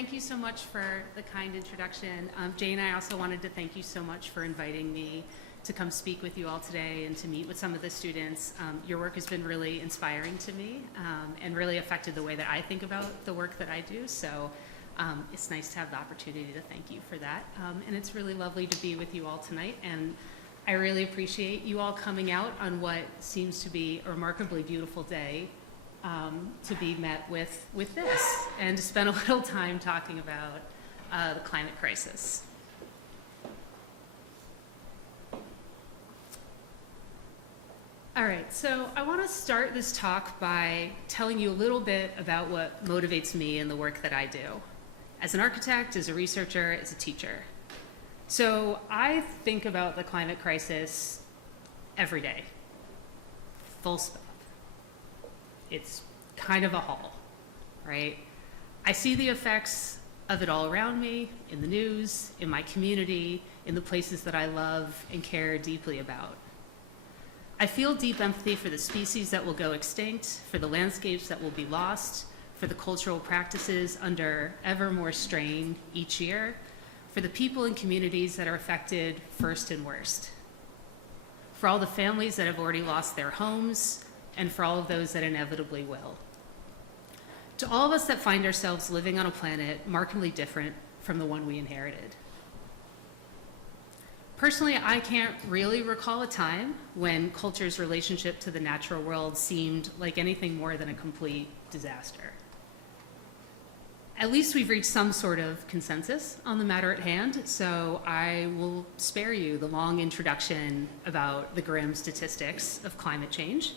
thank you so much for the kind introduction. Jane, I also wanted to thank you so much for inviting me to come speak with you all today and to meet with some of the students. Your work has been really inspiring to me and really affected the way that I think about the work that I do. So it's nice to have the opportunity to thank you for that. And it's really lovely to be with you all tonight. And I really appreciate you all coming out on what seems to be a remarkably beautiful day to be met with this and to spend a little time talking about the climate crisis. All right, so I want to start this talk by telling you a little bit about what motivates me in the work that I do, as an architect, as a researcher, as a teacher. So I think about the climate crisis every day, full stop. It's kind of a haul, right? I see the effects of it all around me, in the news, in my community, in the places that I love and care deeply about. I feel deep empathy for the species that will go extinct, for the landscapes that will be lost, for the cultural practices under ever more strain each year, for the people and communities that are affected first and worst, for all the families that have already lost their homes, and for all of those that inevitably will. To all of us that find ourselves living on a planet markedly different from the one we inherited. Personally, I can't really recall a time when culture's relationship to the natural world seemed like anything more than a complete disaster. At least we've reached some sort of consensus on the matter at hand, so I will spare you the long introduction about the grim statistics of climate change.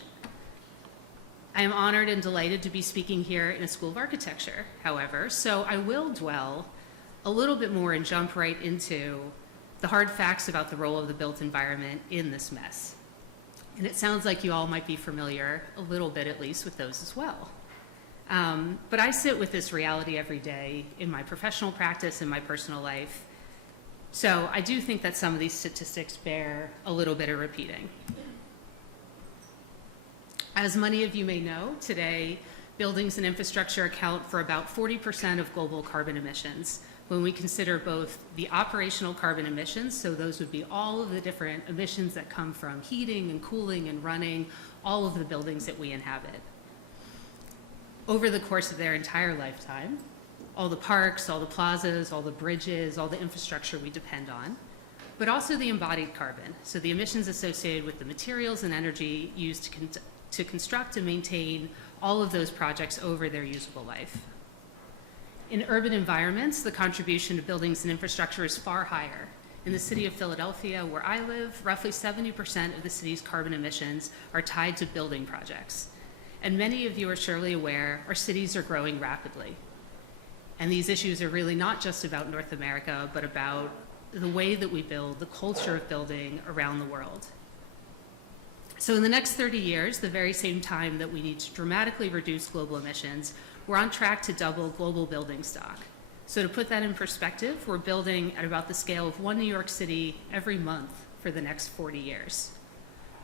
I am honored and delighted to be speaking here in a School of Architecture, however, so I will dwell a little bit more and jump right into the hard facts about the role of the built environment in this mess. And it sounds like you all might be familiar, a little bit at least, with those as well. But I sit with this reality every day in my professional practice, in my personal life. So I do think that some of these statistics bear a little bit of repeating. As many of you may know, today, buildings and infrastructure account for about 40% of global carbon emissions when we consider both the operational carbon emissions, so those would be all of the different emissions that come from heating and cooling and running all of the buildings that we inhabit. Over the course of their entire lifetime, all the parks, all the plazas, all the bridges, all the infrastructure we depend on, but also the embodied carbon, so the emissions associated with the materials and energy used to construct and maintain all of those projects over their usable life. In urban environments, the contribution to buildings and infrastructure is far higher. In the city of Philadelphia, where I live, roughly 70% of the city's carbon emissions are tied to building projects. And many of you are surely aware our cities are growing rapidly. And these issues are really not just about North America, but about the way that we build, the culture of building around the world. So in the next 30 years, the very same time that we need to dramatically reduce global emissions, we're on track to double global building stock. So to put that in perspective, we're building at about the scale of one New York City every month for the next 40 years.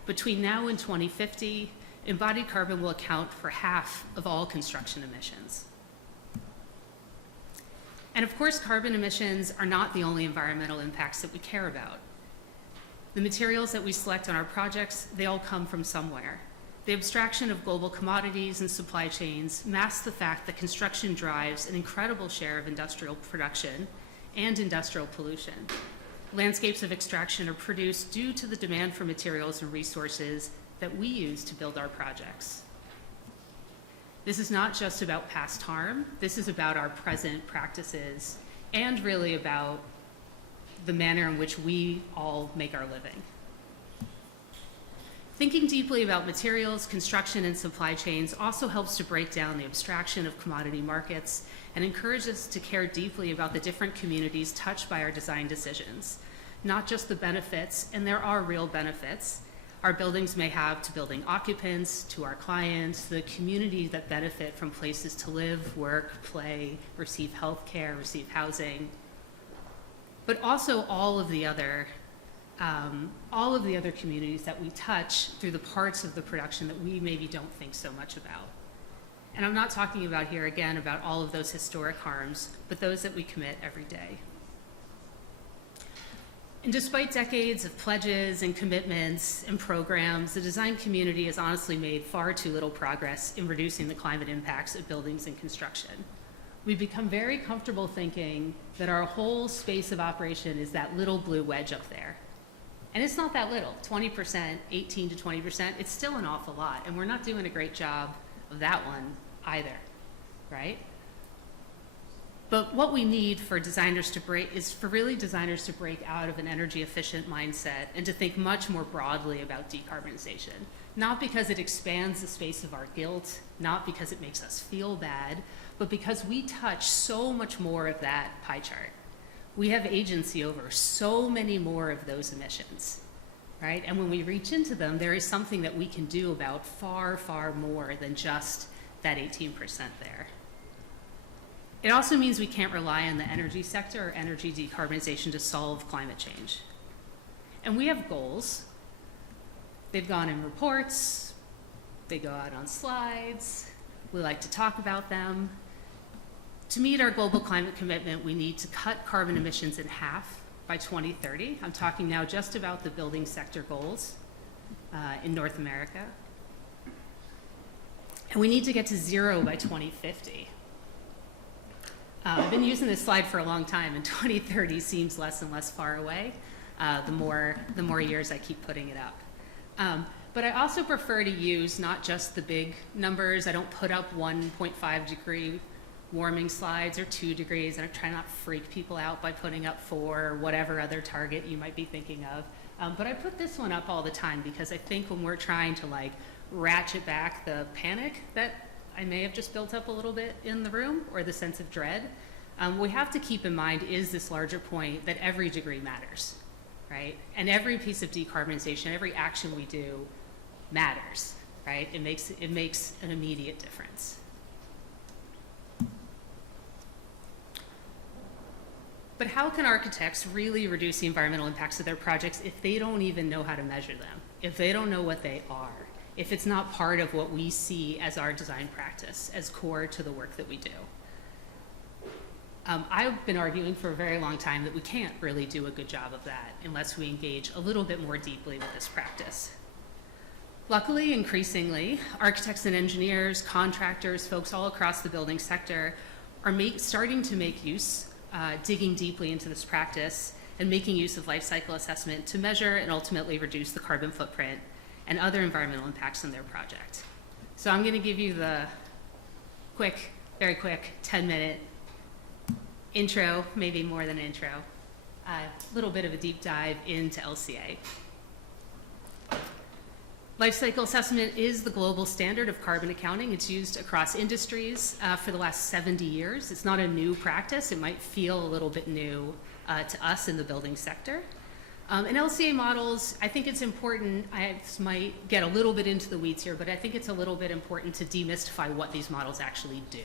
Between now and 2050, embodied carbon will account for half of all construction emissions. And of course, carbon emissions are not the only environmental impacts that we care about. The materials that we select on our projects, they all come from somewhere. The abstraction of global commodities and supply chains masks the fact that construction drives an incredible share of industrial production and industrial pollution. Landscapes of extraction are produced due to the demand for materials and resources that we use to build our projects. This is not just about past harm, this is about our present practices and really about the manner in which we all make our living. Thinking deeply about materials, construction, and supply chains also helps to break down the abstraction of commodity markets and encourages us to care deeply about the different communities touched by our design decisions, not just the benefits, and there are real benefits, our buildings may have to building occupants, to our clients, the communities that benefit from places to live, work, play, receive health care, receive housing, but also all of the other communities that we touch through the parts of the production that we maybe don't think so much about. And I'm not talking about here, again, about all of those historic harms, but those that we commit every day. And despite decades of pledges and commitments and programs, the design community has honestly made far too little progress in reducing the climate impacts of buildings and construction. We've become very comfortable thinking that our whole space of operation is that little blue wedge up there. And it's not that little, 20%, 18 to 20%, it's still an awful lot, and we're not doing a great job of that one either, right? But what we need for designers to break is for really designers to break out of an energy efficient mindset and to think much more broadly about decarbonization. Not because it expands the space of our guilt, not because it makes us feel bad, but because we touch so much more of that pie chart. We have agency over so many more of those emissions, right? And when we reach into them, there is something that we can do about far, far more than just that 18% there. It also means we can't rely on the energy sector or energy decarbonization to solve climate change. And we have goals. They've gone in reports, they go out on slides, we like to talk about them. To meet our global climate commitment, we need to cut carbon emissions in half by 2030. I'm talking now just about the building sector goals in North America. And we need to get to zero by 2050. I've been using this slide for a long time, and 2030 seems less and less far away the more years I keep putting it up. But I also prefer to use not just the big numbers. I don't put up 1.5 degree warming slides or 2 degrees, and I try not to freak people out by putting up 4 or whatever other target you might be thinking of. But I put this one up all the time because I think when we're trying to like ratchet back the panic that I may have just built up a little bit in the room, or the sense of dread, we have to keep in mind is this larger point that every degree matters, right? And every piece of decarbonization, every action we do matters, right? It makes an immediate difference. But how can architects really reduce the environmental impacts of their projects if they don't even know how to measure them, if they don't know what they are, if it's not part of what we see as our design practice, as core to the work that we do? I've been arguing for a very long time that we can't really do a good job of that unless we engage a little bit more deeply with this practice. Luckily, increasingly, architects and engineers, contractors, folks all across the building sector are starting to make use, digging deeply into this practice and making use of life cycle assessment to measure and ultimately reduce the carbon footprint and other environmental impacts on their project. So I'm going to give you the very quick 10-minute intro, maybe more than intro, a little bit of a deep dive into LCA. Life cycle assessment is the global standard of carbon accounting. It's used across industries for the last 70 years. It's not a new practice. It might feel a little bit new to us in the building sector. In LCA models, I think it's important, I might get a little bit into the weeds here, but I think it's a little bit important to demystify what these models actually do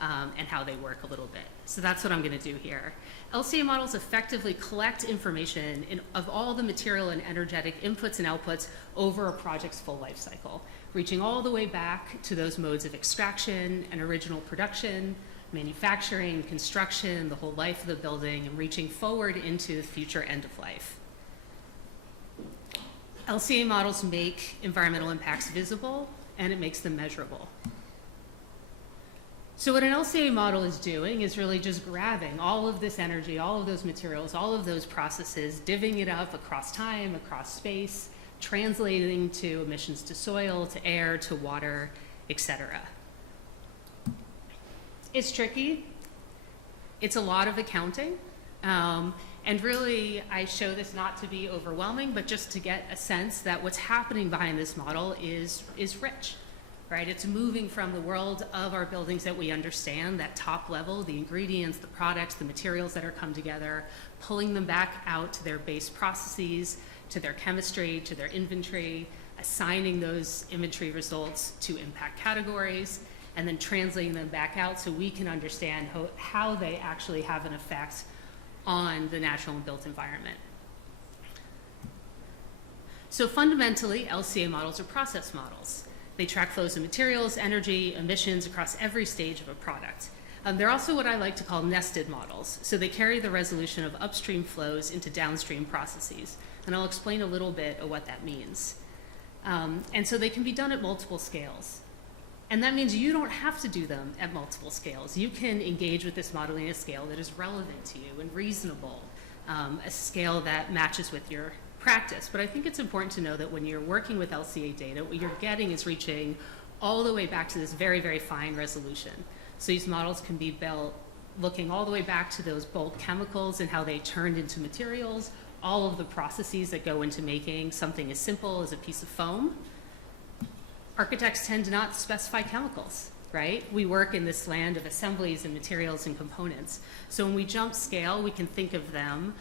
and how they work a little bit. So that's what I'm going to do here. LCA models effectively collect information of all the material and energetic inputs and outputs over a project's full life cycle, reaching all the way back to those modes of extraction and original production, manufacturing, construction, the whole life of the building, and reaching forward into the future end of life. LCA models make environmental impacts visible, and it makes them measurable. So what an LCA model is doing is really just grabbing all of this energy, all of those materials, all of those processes, divvying it up across time, across space, translating to emissions to soil, to air, to water, etc. It's tricky. It's a lot of accounting. And really, I show this not to be overwhelming, but just to get a sense that what's happening behind this model is rich. Right? It's moving from the world of our buildings that we understand, that top level, the ingredients, the products, the materials that are come together, pulling them back out to their base processes, to their chemistry, to their inventory, assigning those inventory results to impact categories, and then translating them back out so we can understand how they actually have an effect on the natural and built environment. So fundamentally, LCA models are process models. They track flows of materials, energy, emissions across every stage of a product. They're also what I like to call nested models. So they carry the resolution of upstream flows into downstream processes. And I'll explain a little bit of what that means. And so they can be done at multiple scales. And that means you don't have to do them at multiple scales. You can engage with this modeling at a scale that is relevant to you and reasonable, a scale that matches with your practice. But I think it's important to know that when you're working with LCA data, what you're getting is reaching all the way back to this very, very fine resolution. So these models can be built looking all the way back to those bulk chemicals and how they turned into materials, all of the processes that go into making something as simple as a piece of foam. Architects tend to not specify chemicals, right? We work in this land of assemblies and materials and components. So when we jump scale, we can think of them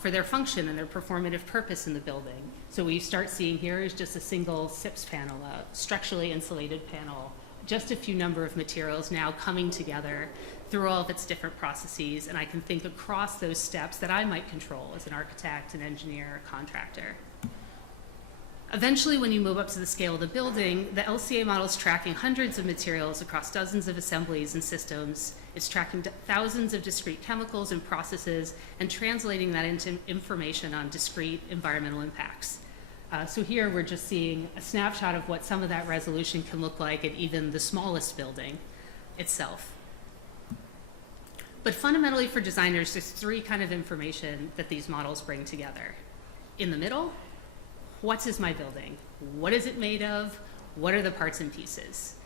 for their function and their performative purpose in the building. So what you start seeing here is just a single SIPS panel, a structurally insulated panel, just a few number of materials now coming together through all of its different processes, and I can think across those steps that I might control as an architect, an engineer, a contractor. Eventually, when you move up to the scale of the building, the LCA model is tracking hundreds of materials across dozens of assemblies and systems. It's tracking thousands of discrete chemicals and processes and translating that into information on discrete environmental impacts. So here we're just seeing a snapshot of what some of that resolution can look like at even the smallest building itself. But fundamentally for designers, there's three kinds of information that these models bring together. In the middle, what is my building? What is it made of? What are the parts and pieces?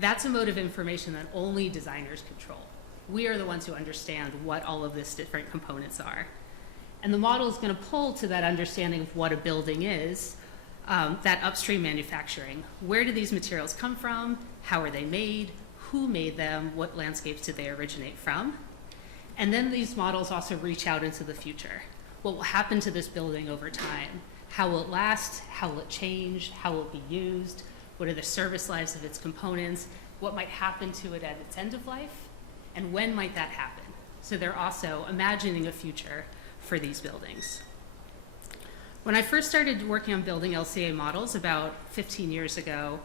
That's a mode of information that only designers control. We are the ones who understand what all of these different components are. And the model is going to pull to that understanding of what a building is, that upstream manufacturing. Where do these materials come from? How are they made? Who made them? What landscapes did they originate from? And then these models also reach out into the future. What will happen to this building over time? How will it last? How will it change? How will it be used? What are the service lives of its components? What might happen to it at its end of life? And when might that happen? So they're also imagining a future for these buildings. When I first started working on building LCA models about 15 years ago,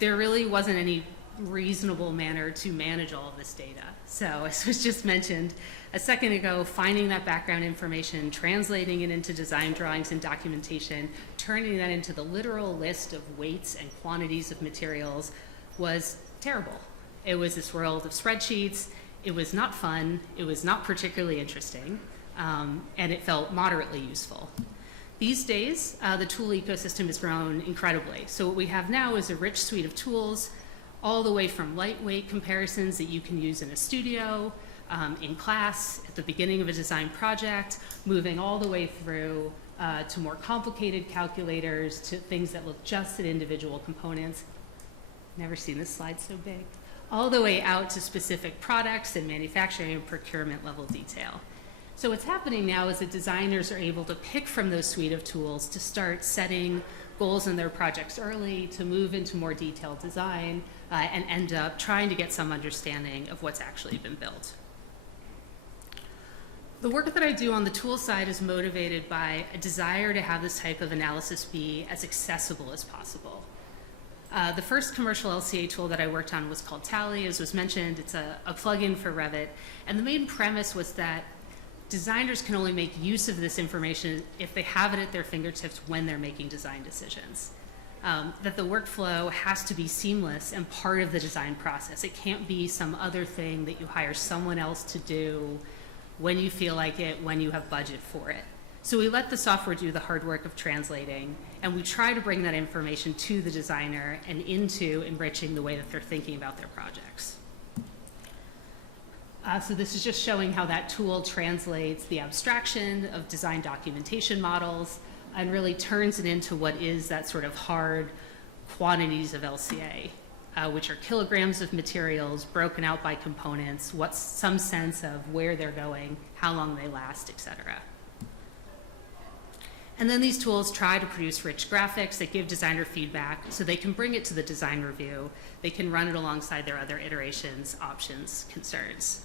there really wasn't any reasonable manner to manage all of this data. So as was just mentioned a second ago, finding that background information, translating it into design drawings and documentation, turning that into the literal list of weights and quantities of materials was terrible. It was this world of spreadsheets. It was not fun. It was not particularly interesting. And it felt moderately useful. These days, the tool ecosystem has grown incredibly. So what we have now is a rich suite of tools, all the way from lightweight comparisons that you can use in a studio, in class, at the beginning of a design project, moving all the way through to more complicated calculators, to things that look just at individual components. Never seen this slide so big. All the way out to specific products and manufacturing and procurement level detail. So what's happening now is that designers are able to pick from those suite of tools to start setting goals in their projects early, to move into more detailed design, and end up trying to get some understanding of what's actually been built. The work that I do on the tool side is motivated by a desire to have this type of analysis be as accessible as possible. The first commercial LCA tool that I worked on was called Tally. As was mentioned, it's a plugin for Revit. And the main premise was that designers can only make use of this information if they have it at their fingertips when they're making design decisions. That the workflow has to be seamless and part of the design process. It can't be some other thing that you hire someone else to do when you feel like it, when you have budget for it. So we let the software do the hard work of translating, and we try to bring that information to the designer and into enriching the way that they're thinking about their projects. So this is just showing how that tool translates the abstraction of design documentation models and really turns it into what is that sort of hard quantities of LCA, which are kilograms of materials broken out by components, what's some sense of where they're going, how long they last, etc. And then these tools try to produce rich graphics that give designer feedback so they can bring it to the design review. They can run it alongside their other iterations, options, concerns.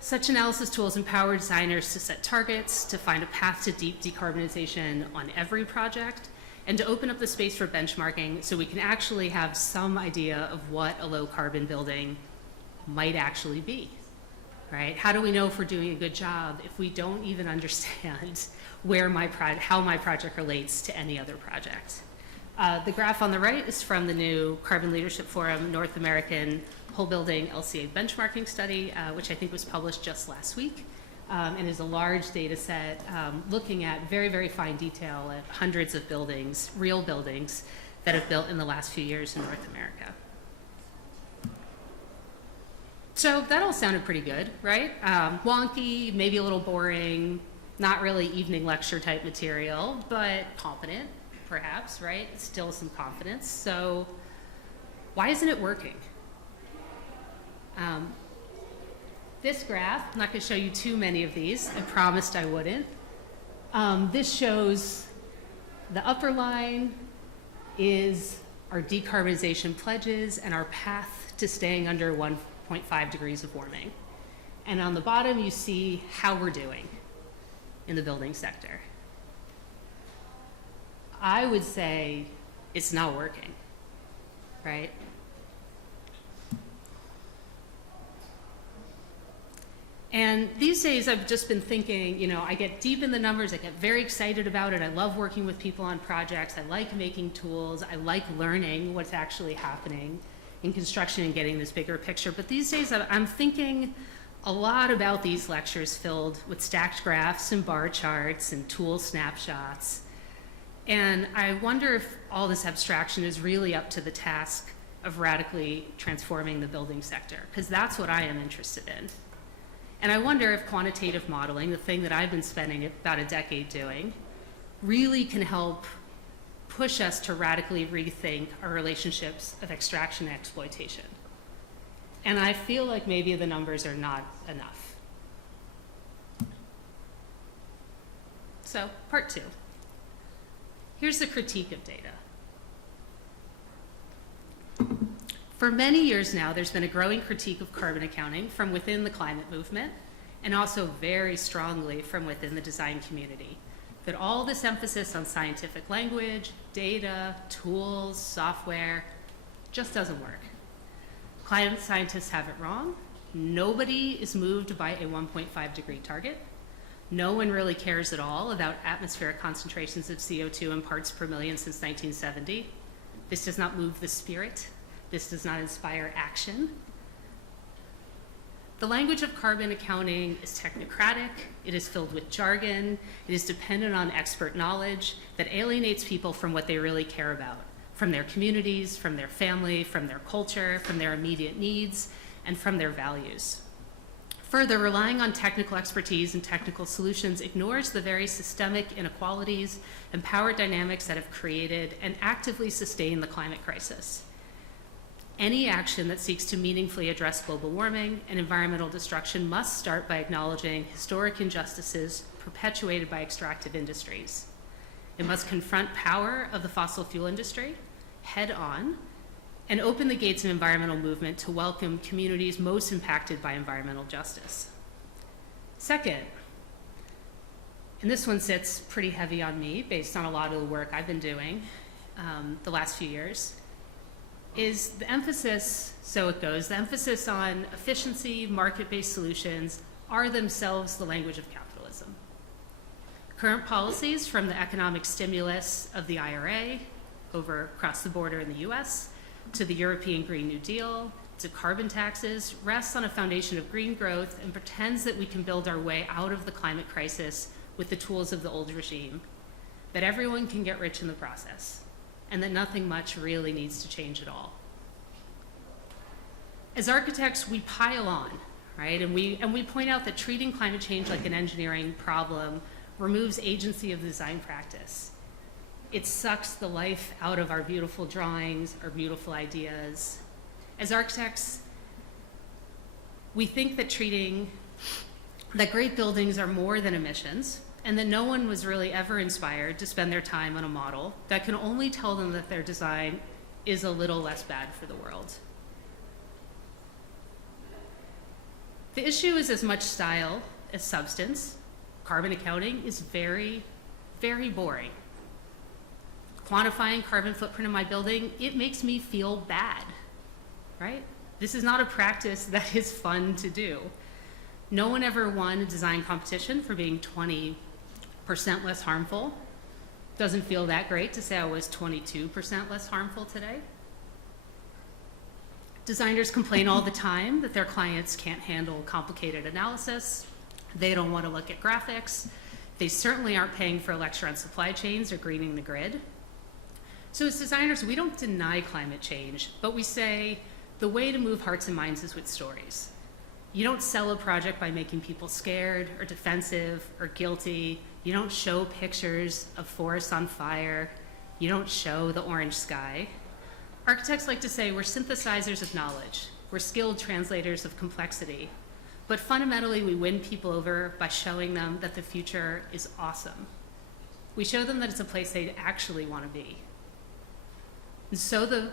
Such analysis tools empower designers to set targets, to find a path to deep decarbonization on every project, and to open up the space for benchmarking so we can actually have some idea of what a low carbon building might actually be, right? How do we know if we're doing a good job if we don't even understand how my project relates to any other project? The graph on the right is from the new Carbon Leadership Forum North American Whole Building LCA Benchmarking Study, which I think was published just last week, and is a large data set looking at very, very fine detail at hundreds of buildings, real buildings, that have built in the last few years in North America. So that all sounded pretty good, right? Wonky, maybe a little boring, not really evening lecture type material, but competent, perhaps, right? Still some confidence. So why isn't it working? This graph, I'm not going to show you too many of these. I promised I wouldn't. This shows the upper line is our decarbonization pledges and our path to staying under 1.5 degrees of warming. And on the bottom, you see how we're doing in the building sector. I would say it's not working, right? And these days I've just been thinking, you know, I get deep in the numbers, I get very excited about it, I love working with people on projects, I like making tools, I like learning what's actually happening in construction and getting this bigger picture. But these days I'm thinking a lot about these lectures filled with stacked graphs and bar charts and tool snapshots. And I wonder if all this abstraction is really up to the task of radically transforming the building sector, because that's what I am interested in. And I wonder if quantitative modeling, the thing that I've been spending about a decade doing, really can help push us to radically rethink our relationships of extraction and exploitation. And I feel like maybe the numbers are not enough. So, part 2. Here's the critique of data. For many years now, there's been a growing critique of carbon accounting from within the climate movement, and also very strongly from within the design community, that all this emphasis on scientific language, data, tools, software, just doesn't work. Climate scientists have it wrong. Nobody is moved by a 1.5 degree target. No one really cares at all about atmospheric concentrations of CO2 in parts per million since 1970. This does not move the spirit. This does not inspire action. The language of carbon accounting is technocratic, it is filled with jargon, it is dependent on expert knowledge that alienates people from what they really care about, from their communities, from their family, from their culture, from their immediate needs, and from their values. Further, relying on technical expertise and technical solutions ignores the very systemic inequalities and power dynamics that have created and actively sustain the climate crisis. Any action that seeks to meaningfully address global warming and environmental destruction must start by acknowledging historic injustices perpetuated by extractive industries. It must confront power of the fossil fuel industry head on and open the gates of environmental movement to welcome communities most impacted by environmental justice. Second, and this one sits pretty heavy on me based on a lot of the work I've been doing the last few years, is the emphasis, so it goes, the emphasis on efficiency, market-based solutions are themselves the language of capitalism. Current policies, from the economic stimulus of the IRA across the border in the US, to the European Green New Deal, to carbon taxes, rests on a foundation of green growth and pretends that we can build our way out of the climate crisis with the tools of the old regime, that everyone can get rich in the process, and that nothing much really needs to change at all. As architects, we pile on, right? And we point out that treating climate change like an engineering problem removes agency of the design practice. It sucks the life out of our beautiful drawings, our beautiful ideas. As architects, we think that that great buildings are more than emissions, and that no one was really ever inspired to spend their time on a model that can only tell them that their design is a little less bad for the world. The issue is as much style as substance. Carbon accounting is very, very boring. quantifying carbon footprint of my building, it makes me feel bad, right? This is not a practice that is fun to do. No one ever won a design competition for being 20% less harmful. Doesn't feel that great to say I was 22% less harmful today. Designers complain all the time that their clients can't handle complicated analysis. They don't want to look at graphics. They certainly aren't paying for a lecture on supply chains or greening the grid. So as designers, we don't deny climate change, but we say the way to move hearts and minds is with stories. You don't sell a project by making people scared or defensive or guilty. You don't show pictures of forests on fire. You don't show the orange sky. Architects like to say we're synthesizers of knowledge. We're skilled translators of complexity. But fundamentally, we win people over by showing them that the future is awesome. We show them that it's a place they actually want to be. And so the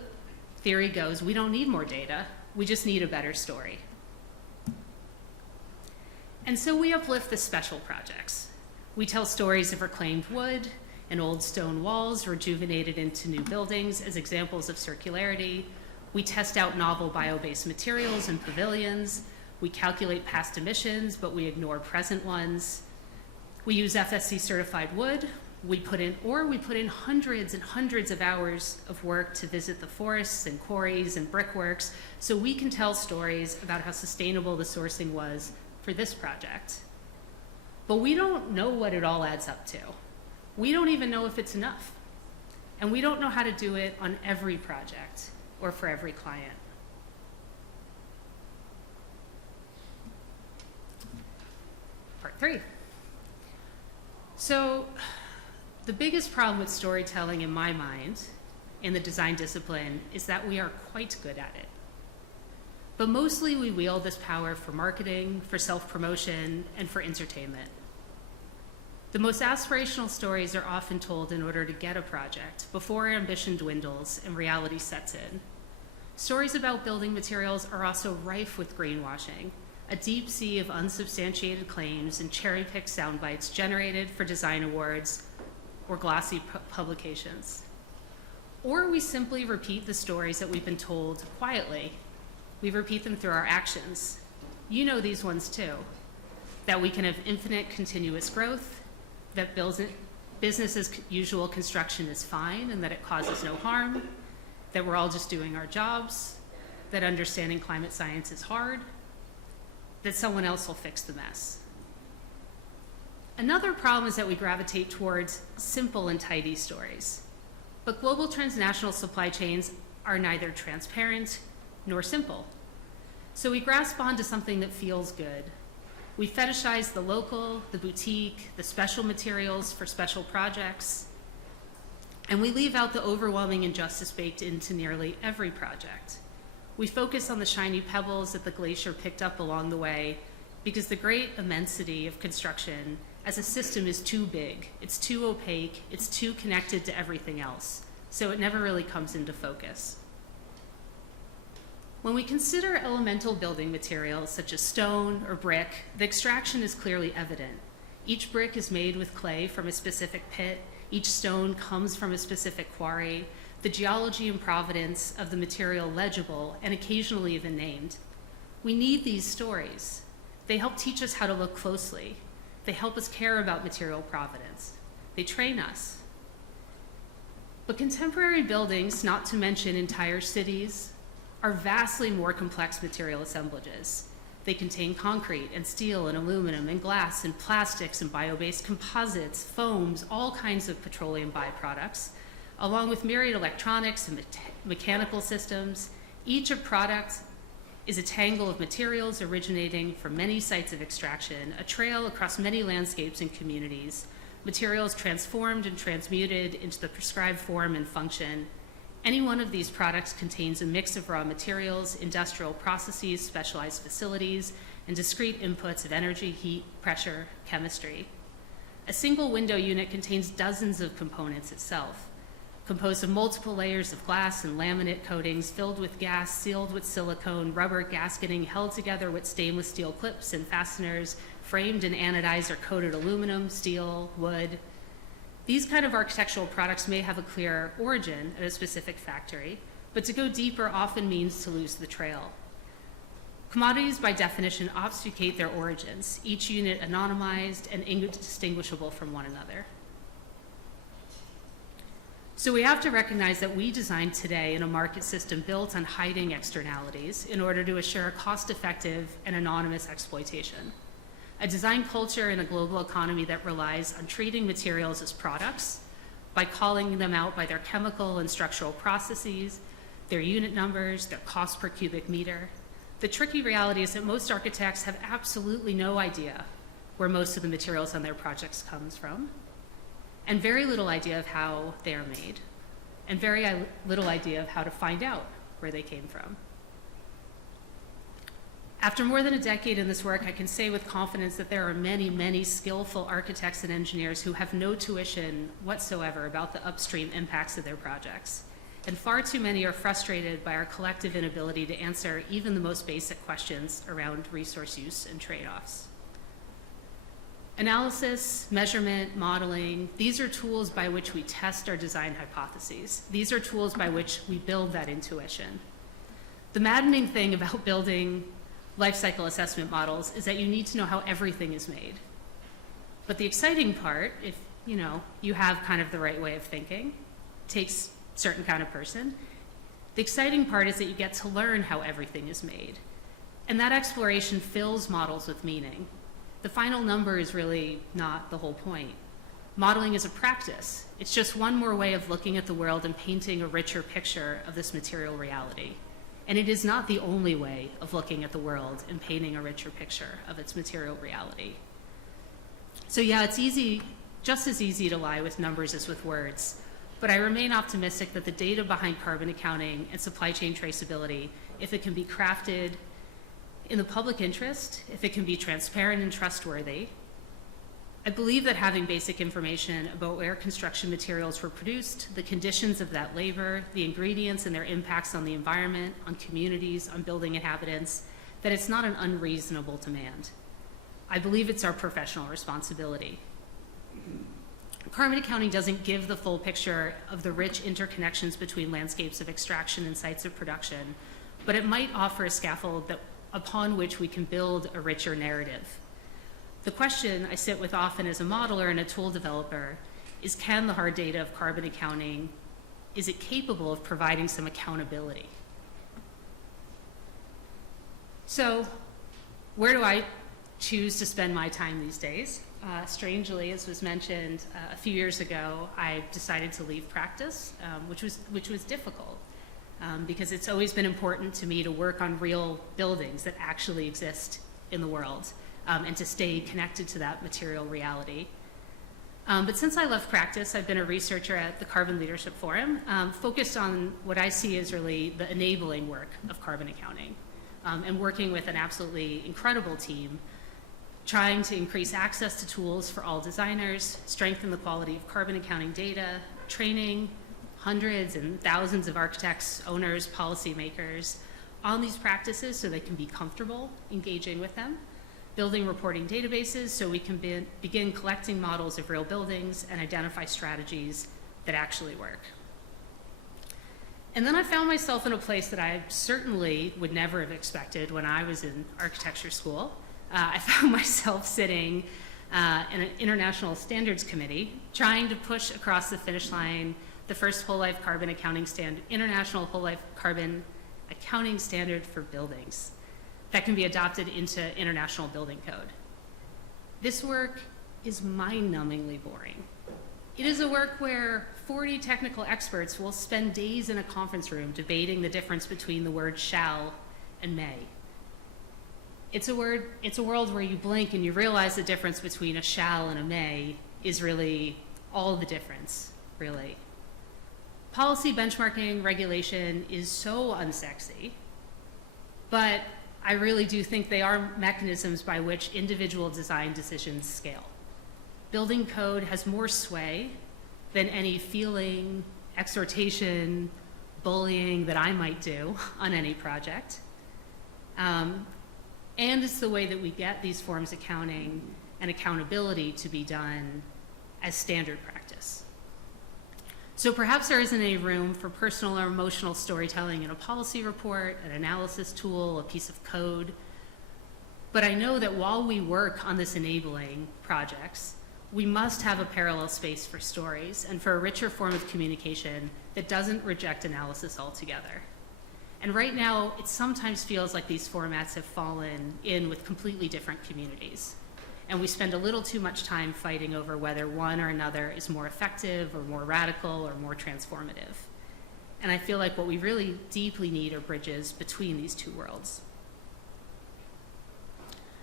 theory goes, we don't need more data. We just need a better story. And so we uplift the special projects. We tell stories of reclaimed wood and old stone walls rejuvenated into new buildings as examples of circularity. We test out novel bio-based materials in pavilions. We calculate past emissions, but we ignore present ones. We use FSC certified wood. We put in hundreds and hundreds of hours of work to visit the forests and quarries and brickworks so we can tell stories about how sustainable the sourcing was for this project. But we don't know what it all adds up to. We don't even know if it's enough. And we don't know how to do it on every project or for every client. Part 3. So the biggest problem with storytelling in my mind in the design discipline is that we are quite good at it. But mostly we wield this power for marketing, for self-promotion, and for entertainment. The most aspirational stories are often told in order to get a project, before ambition dwindles and reality sets in. Stories about building materials are also rife with greenwashing, a deep sea of unsubstantiated claims and cherry-picked sound bites generated for design awards or glossy publications. Or we simply repeat the stories that we've been told quietly. We repeat them through our actions. You know these ones too, that we can have infinite continuous growth, that business as usual construction is fine and that it causes no harm, that we're all just doing our jobs, that understanding climate science is hard, that someone else will fix the mess. Another problem is that we gravitate towards simple and tidy stories. But global transnational supply chains are neither transparent nor simple. So we grasp onto something that feels good. We fetishize the local, the boutique, the special materials for special projects, and we leave out the overwhelming injustice baked into nearly every project. We focus on the shiny pebbles that the glacier picked up along the way because the great immensity of construction as a system is too big, it's too opaque, it's too connected to everything else, so it never really comes into focus. When we consider elemental building materials such as stone or brick, the extraction is clearly evident. Each brick is made with clay from a specific pit, each stone comes from a specific quarry, the geology and provenance of the material legible and occasionally even named. We need these stories. They help teach us how to look closely. They help us care about material provenance. They train us. But contemporary buildings, not to mention entire cities, are vastly more complex material assemblages. They contain concrete and steel and aluminum and glass and plastics and bio-based composites, foams, all kinds of petroleum byproducts, along with myriad electronics and mechanical systems. Each product is a tangle of materials originating from many sites of extraction, a trail across many landscapes and communities, materials transformed and transmuted into the prescribed form and function. Any one of these products contains a mix of raw materials, industrial processes, specialized facilities, and discrete inputs of energy, heat, pressure, chemistry. A single window unit contains dozens of components itself, composed of multiple layers of glass and laminate coatings filled with gas, sealed with silicone, rubber gasketing, held together with stainless steel clips and fasteners, framed in anodized or coated aluminum, steel, wood. These kind of architectural products may have a clear origin at a specific factory, but to go deeper often means to lose the trail. Commodities, by definition, obfuscate their origins, each unit anonymized and indistinguishable from one another. So we have to recognize that we design today in a market system built on hiding externalities in order to assure a cost-effective and anonymous exploitation. A design culture in a global economy that relies on treating materials as products by calling them out by their chemical and structural processes, their unit numbers, their cost per cubic meter. The tricky reality is that most architects have absolutely no idea where most of the materials on their projects comes from, and very little idea of how they are made, and very little idea of how to find out where they came from. After more than a decade in this work, I can say with confidence that there are many, many skillful architects and engineers who have no tuition whatsoever about the upstream impacts of their projects. And far too many are frustrated by our collective inability to answer even the most basic questions around resource use and trade-offs. Analysis, measurement, modeling, these are tools by which we test our design hypotheses. These are tools by which we build that intuition. The maddening thing about building life cycle assessment models is that you need to know how everything is made. But the exciting part, if you have kind of the right way of thinking, takes certain kind of person. The exciting part is that you get to learn how everything is made. And that exploration fills models with meaning. The final number is really not the whole point. Modeling is a practice. It's just one more way of looking at the world and painting a richer picture of this material reality. And it is not the only way of looking at the world and painting a richer picture of its material reality. So yeah, it's easy, just as easy to lie with numbers as with words. But I remain optimistic that the data behind carbon accounting and supply chain traceability, if it can be crafted in the public interest, if it can be transparent and trustworthy, I believe that having basic information about where construction materials were produced, the conditions of that labor, the ingredients and their impacts on the environment, on communities, on building inhabitants, that it's not an unreasonable demand. I believe it's our professional responsibility. Carbon accounting doesn't give the full picture of the rich interconnections between landscapes of extraction and sites of production, but it might offer a scaffold upon which we can build a richer narrative. The question I sit with often as a modeler and a tool developer is, can the hard data of carbon accounting, is it capable of providing some accountability? So where do I choose to spend my time these days? Strangely, as was mentioned a few years ago, I decided to leave practice, which was difficult because it's always been important to me to work on real buildings that actually exist in the world and to stay connected to that material reality. But since I left practice, I've been a researcher at the Carbon Leadership Forum, focused on what I see as really the enabling work of carbon accounting, and working with an absolutely incredible team, trying to increase access to tools for all designers, strengthen the quality of carbon accounting data, training hundreds and thousands of architects, owners, policymakers on these practices so they can be comfortable engaging with them, building reporting databases so we can begin collecting models of real buildings and identify strategies that actually work. And then I found myself in a place that I certainly would never have expected when I was in architecture school. I found myself sitting in an international standards committee trying to push across the finish line the first whole life carbon accounting standard, international whole life carbon accounting standard for buildings that can be adopted into international building code. This work is mind-numbingly boring. It is a work where 40 technical experts will spend days in a conference room debating the difference between the word shall and may. It's a world where you blink and you realize the difference between a shall and a may is really all the difference, really. Policy benchmarking regulation is so unsexy, but I really do think they are mechanisms by which individual design decisions scale. Building code has more sway than any feeling, exhortation, bullying that I might do on any project. And it's the way that we get these forms of accounting and accountability to be done as standard practice. So perhaps there isn't any room for personal or emotional storytelling in a policy report, an analysis tool, a piece of code. But I know that while we work on this enabling projects, we must have a parallel space for stories and for a richer form of communication that doesn't reject analysis altogether. And right now, it sometimes feels like these formats have fallen in with completely different communities. And we spend a little too much time fighting over whether one or another is more effective or more radical or more transformative. And I feel like what we really deeply need are bridges between these two worlds.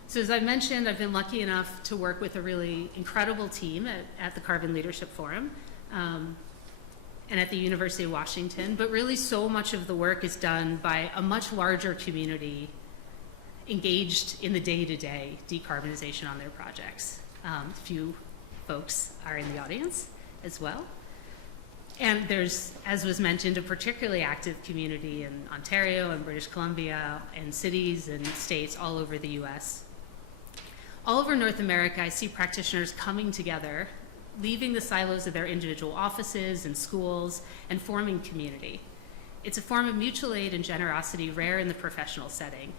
So as I mentioned, I've been lucky enough to work with a really incredible team at the Carbon Leadership Forum and at the University of Washington, but really so much of the work is done by a much larger community engaged in the day-to-day decarbonization on their projects. A few folks are in the audience as well. And there's, as was mentioned, a particularly active community in Ontario and British Columbia and cities and states all over the US. All over North America, I see practitioners coming together, leaving the silos of their individual offices and schools, and forming community. It's a form of mutual aid and generosity rare in the professional setting.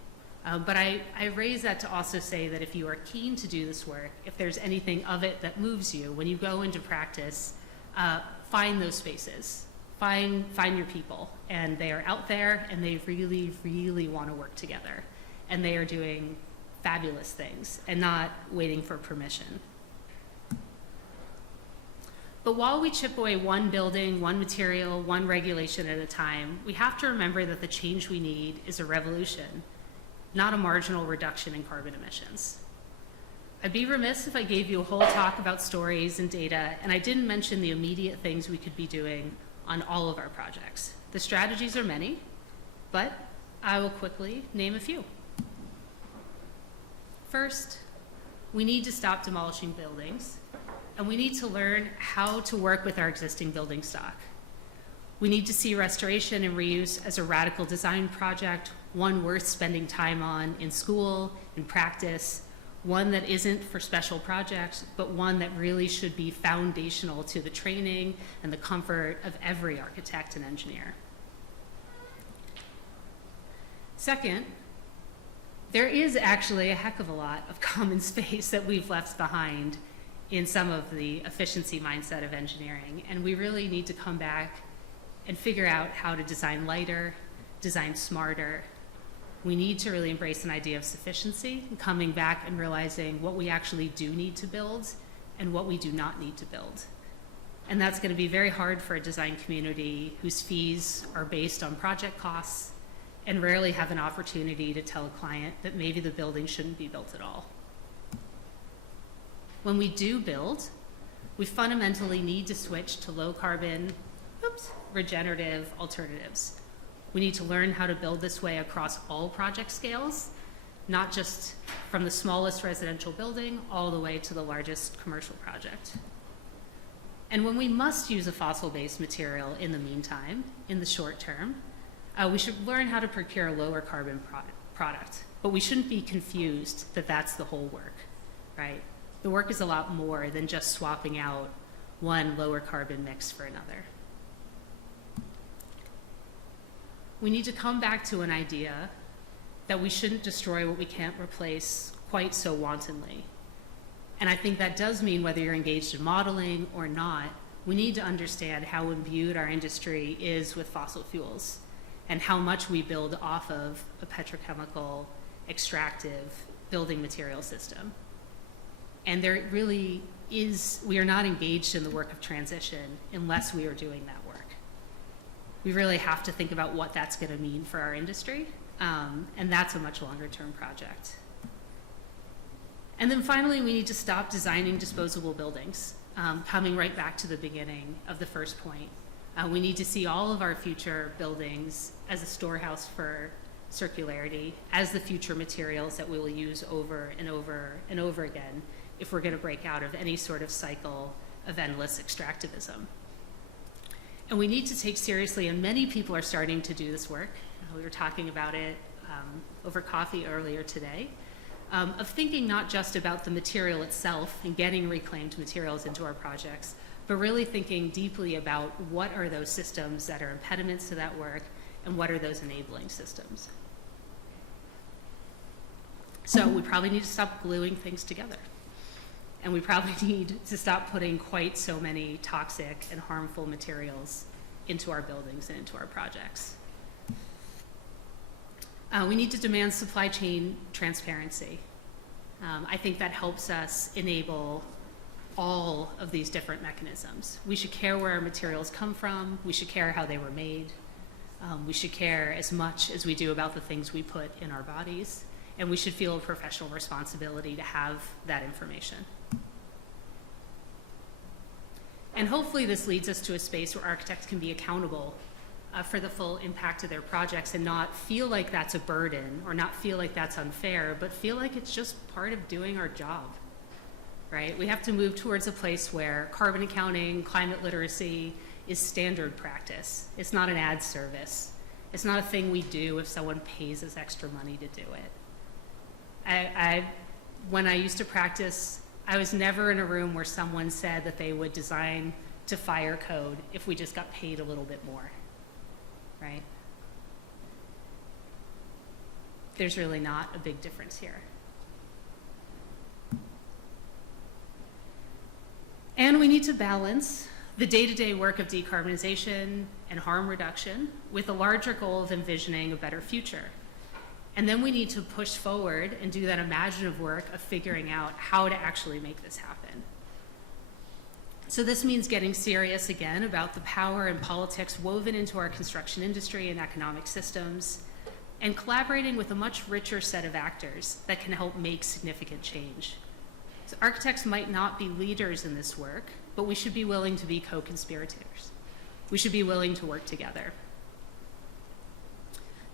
But I raise that to also say that if you are keen to do this work, if there's anything of it that moves you, when you go into practice, find those spaces, find your people. And they are out there and they really, really want to work together. And they are doing fabulous things and not waiting for permission. But while we chip away one building, one material, one regulation at a time, we have to remember that the change we need is a revolution, not a marginal reduction in carbon emissions. I'd be remiss if I gave you a whole talk about stories and data, and I didn't mention the immediate things we could be doing on all of our projects. The strategies are many, but I will quickly name a few. First, we need to stop demolishing buildings, and we need to learn how to work with our existing building stock. We need to see restoration and reuse as a radical design project, one worth spending time on in school, in practice, one that isn't for special projects, but one that really should be foundational to the training and the comfort of every architect and engineer. Second, there is actually a heck of a lot of common space that we've left behind in some of the efficiency mindset of engineering, and we really need to come back and figure out how to design lighter, design smarter. We need to really embrace an idea of sufficiency, and coming back and realizing what we actually do need to build and what we do not need to build. And that's going to be very hard for a design community whose fees are based on project costs and rarely have an opportunity to tell a client that maybe the building shouldn't be built at all. When we do build, we fundamentally need to switch to low carbon, regenerative alternatives. We need to learn how to build this way across all project scales, not just from the smallest residential building all the way to the largest commercial project. And when we must use a fossil-based material in the meantime, in the short term, we should learn how to procure a lower carbon product. But we shouldn't be confused that that's the whole work, right? The work is a lot more than just swapping out one lower carbon mix for another. We need to come back to an idea that we shouldn't destroy what we can't replace quite so wantonly. And I think that does mean whether you're engaged in modeling or not, we need to understand how imbued our industry is with fossil fuels and how much we build off of a petrochemical extractive building material system. And there really is, we are not engaged in the work of transition unless we are doing that work. We really have to think about what that's going to mean for our industry, and that's a much longer term project. And then finally, we need to stop designing disposable buildings, coming right back to the beginning of the first point. We need to see all of our future buildings as a storehouse for circularity, as the future materials that we will use over and over and over again if we're going to break out of any sort of cycle of endless extractivism. And we need to take seriously, and many people are starting to do this work. We were talking about it over coffee earlier today. of thinking not just about the material itself and getting reclaimed materials into our projects, but really thinking deeply about what are those systems that are impediments to that work and what are those enabling systems. So we probably need to stop gluing things together. And we probably need to stop putting quite so many toxic and harmful materials into our buildings and into our projects. We need to demand supply chain transparency. I think that helps us enable all of these different mechanisms. We should care where our materials come from. We should care how they were made. We should care as much as we do about the things we put in our bodies. And we should feel a professional responsibility to have that information. And hopefully this leads us to a space where architects can be accountable for the full impact of their projects and not feel like that's a burden or not feel like that's unfair, but feel like it's just part of doing our job, right? We have to move towards a place where carbon accounting, climate literacy is standard practice. It's not an ad service. It's not a thing we do if someone pays us extra money to do it. When I used to practice, I was never in a room where someone said that they would design to fire code if we just got paid a little bit more, right? There's really not a big difference here. And we need to balance the day-to-day work of decarbonization and harm reduction with a larger goal of envisioning a better future. And then we need to push forward and do that imaginative work of figuring out how to actually make this happen. So this means getting serious again about the power and politics woven into our construction industry and economic systems, and collaborating with a much richer set of actors that can help make significant change. So architects might not be leaders in this work, but we should be willing to be co-conspirators. We should be willing to work together.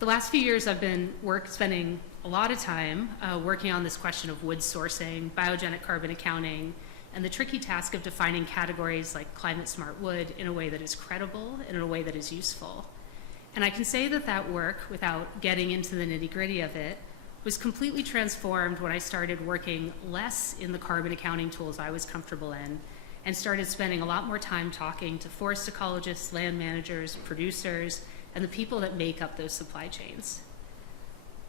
The last few years I've been spending a lot of time working on this question of wood sourcing, biogenic carbon accounting, and the tricky task of defining categories like climate smart wood in a way that is credible and in a way that is useful. And I can say that that work, without getting into the nitty-gritty of it, was completely transformed when I started working less in the carbon accounting tools I was comfortable in and started spending a lot more time talking to forest ecologists, land managers, producers, and the people that make up those supply chains.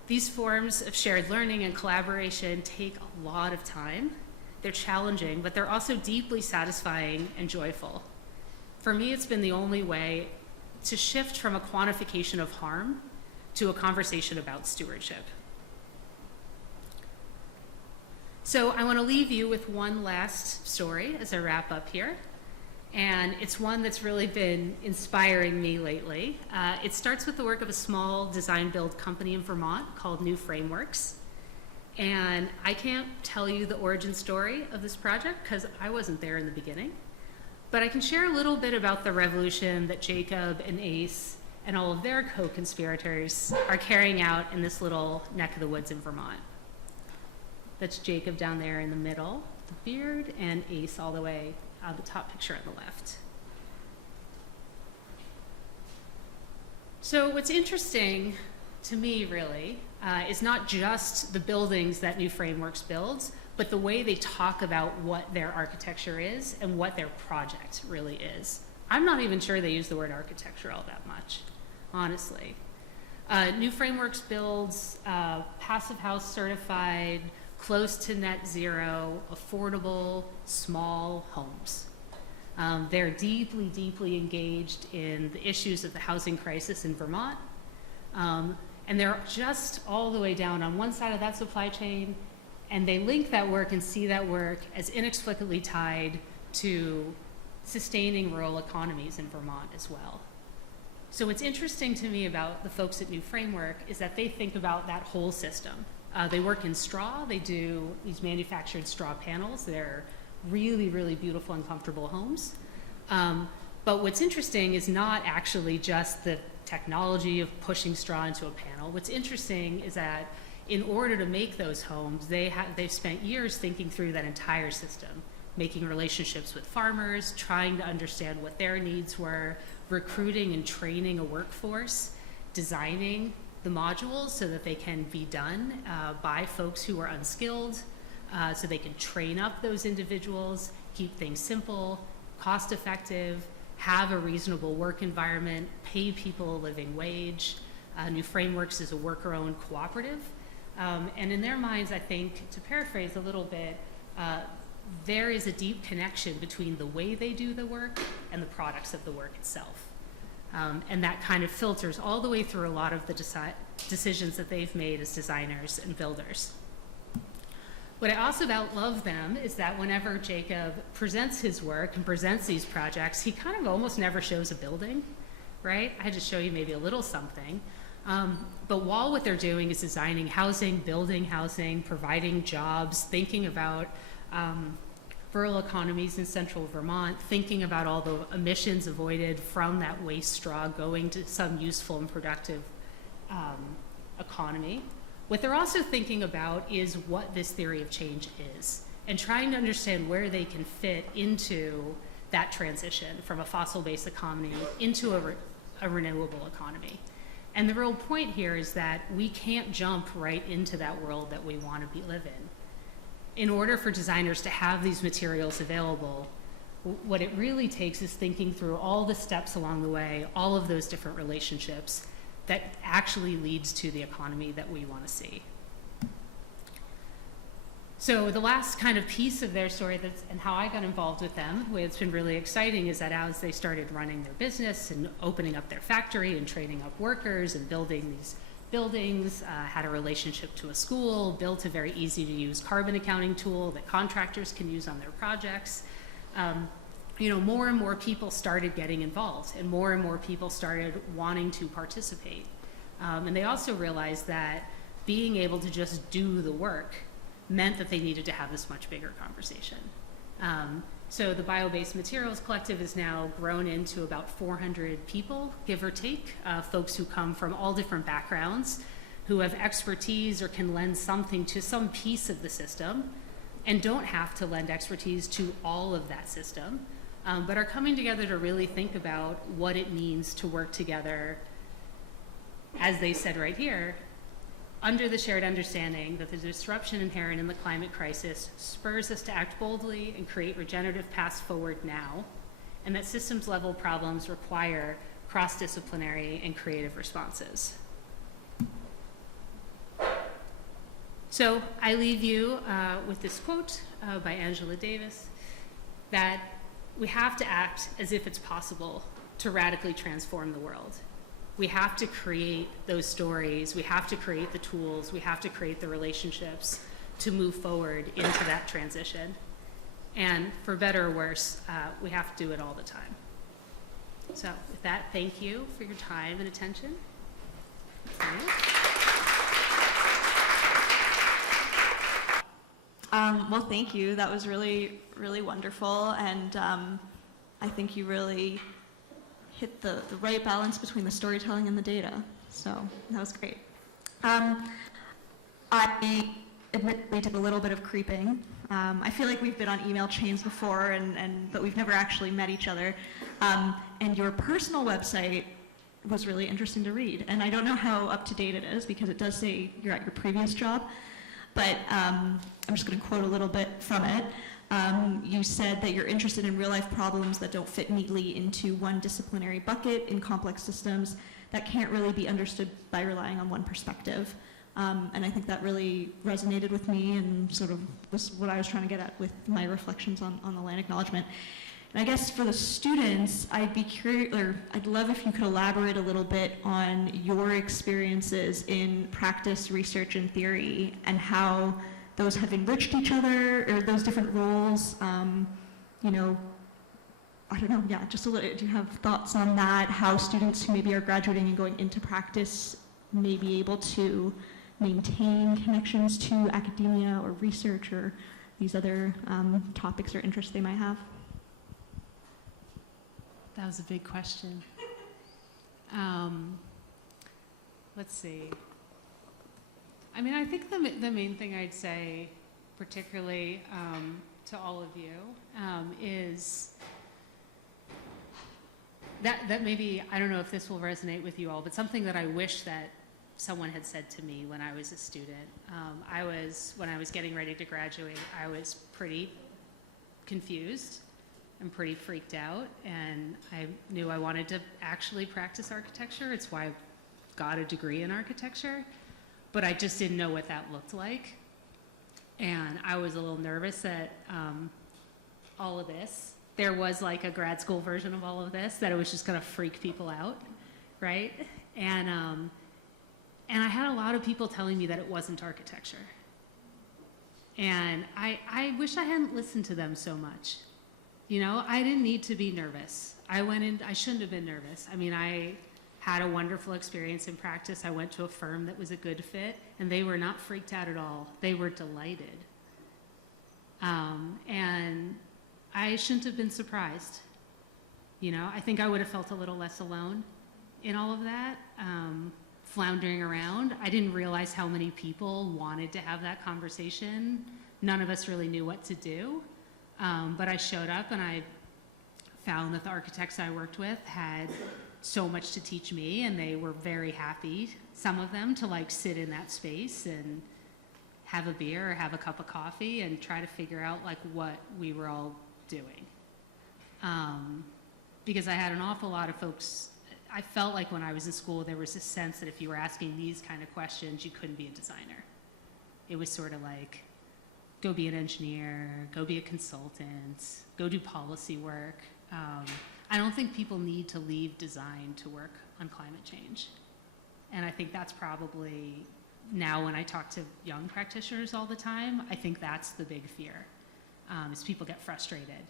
These forms of shared learning and collaboration take a lot of time. They're challenging, but they're also deeply satisfying and joyful. For me, it's been the only way to shift from a quantification of harm to a conversation about stewardship. So I want to leave you with one last story as I wrap up here. And it's one that's really been inspiring me lately. It starts with the work of a small design build company in Vermont called New Frameworks. And I can't tell you the origin story of this project because I wasn't there in the beginning. But I can share a little bit about the revolution that Jacob and Ace and all of their co-conspirators are carrying out in this little neck of the woods in Vermont. That's Jacob down there in the middle, the beard, and Ace all the way the top picture on the left. So what's interesting to me really is not just the buildings that New Frameworks builds, but the way they talk about what their architecture is and what their project really is. I'm not even sure they use the word architecture all that much, honestly. New Frameworks builds Passive House certified, close to net zero, affordable, small homes. They're deeply, deeply engaged in the issues of the housing crisis in Vermont. And they're just all the way down on one side of that supply chain, and they link that work and see that work as inexplicably tied to sustaining rural economies in Vermont as well. So what's interesting to me about the folks at New Framework is that they think about that whole system. They work in straw. They do these manufactured straw panels. They're really, really beautiful and comfortable homes. But what's interesting is not actually just the technology of pushing straw into a panel. What's interesting is that in order to make those homes, they've spent years thinking through that entire system, making relationships with farmers, trying to understand what their needs were, recruiting and training a workforce, designing the modules so that they can be done by folks who are unskilled, so they can train up those individuals, keep things simple, cost effective, have a reasonable work environment, pay people a living wage. New Frameworks is a worker-owned cooperative. And in their minds, I think, to paraphrase a little bit, there is a deep connection between the way they do the work and the products of the work itself. And that kind of filters all the way through a lot of the decisions that they've made as designers and builders. What I also love them is that whenever Jacob presents his work and presents these projects, he kind of almost never shows a building, right? I had to show you maybe a little something. But while what they're doing is designing housing, building housing, providing jobs, thinking about rural economies in central Vermont, thinking about all the emissions avoided from that waste straw going to some useful and productive economy. What they're also thinking about is what this theory of change is, and trying to understand where they can fit into that transition from a fossil-based economy into a renewable economy. And the real point here is that we can't jump right into that world that we want to live in. In order for designers to have these materials available, what it really takes is thinking through all the steps along the way, all of those different relationships that actually leads to the economy that we want to see. So the last kind of piece of their story and how I got involved with them, what's been really exciting is that as they started running their business and opening up their factory and training up workers and building these buildings, had a relationship to a school, built a very easy to use carbon accounting tool that contractors can use on their projects. More and more people started getting involved, and more people started wanting to participate. And they also realized that being able to just do the work meant that they needed to have this much bigger conversation. So the Bio-Based Materials Collective is now grown into about 400 people, give or take, folks who come from all different backgrounds, who have expertise or can lend something to some piece of the system, and don't have to lend expertise to all of that system, but are coming together to really think about what it means to work together, as they said right here, under the shared understanding that the disruption inherent in the climate crisis spurs us to act boldly and create regenerative paths forward now, and that systems level problems require cross-disciplinary and creative responses. So I leave you with this quote by Angela Davis, that we have to act as if it's possible to radically transform the world. We have to create those stories, we have to create the tools, we have to create the relationships to move forward into that transition. And for better or worse, we have to do it all the time. So with that, thank you for your time and attention. Well, thank you. That was really, really wonderful. And I think you really hit the right balance between the storytelling and the data. So that was great. I admittedly did a little bit of creeping. I feel like we've been on email chains before, but we've never actually met each other. And your personal website was really interesting to read. And I don't know how up to date it is, because it does say you're at your previous job. But I'm just going to quote a little bit from it. You said that you're interested in real-life problems that don't fit neatly into one disciplinary bucket in complex systems that can't really be understood by relying on one perspective. And I think that really resonated with me and sort of was what I was trying to get at with my reflections on the land acknowledgement. And I guess for the students, I'd be curious, or I'd love if you could elaborate a little bit on your experiences in practice, research, and theory, and how those have enriched each other, or those different roles. I don't know, yeah, just a little, do you have thoughts on that? How students who maybe are graduating and going into practice may be able to maintain connections to academia or research or these other topics or interests they might have? That was a big question. Let's see. I mean, I think the main thing I'd say, particularly to all of you, is that maybe, I don't know if this will resonate with you all, but something that I wish that someone had said to me when I was a student. When I was getting ready to graduate, I was pretty confused and pretty freaked out, and I knew I wanted to actually practice architecture. It's why I got a degree in architecture, but I just didn't know what that looked like. And I was a little nervous at all of this. There was like a grad school version of all of this, that it was just gonna freak people out, right? And I had a lot of people telling me that it wasn't architecture. And I wish I hadn't listened to them so much. You know, I didn't need to be nervous. I shouldn't have been nervous. I mean, I had a wonderful experience in practice. I went to a firm that was a good fit, and they were not freaked out at all. They were delighted. And I shouldn't have been surprised. You know, I think I would have felt a little less alone in all of that, floundering around. I didn't realize how many people wanted to have that conversation. None of us really knew what to do. But I showed up, and I found that the architects I worked with had so much to teach me, and they were very happy, some of them, to like sit in that space and have a beer or have a cup of coffee and try to figure out like what we were all doing. Because I had an awful lot of folks, I felt like when I was in school, there was a sense that if you were asking these kind of questions, you couldn't be a designer. It was sort of like, go be an engineer, go be a consultant, go do policy work. I don't think people need to leave design to work on climate change. And I think that's probably, now when I talk to young practitioners all the time, I think that's the big fear, is people get frustrated.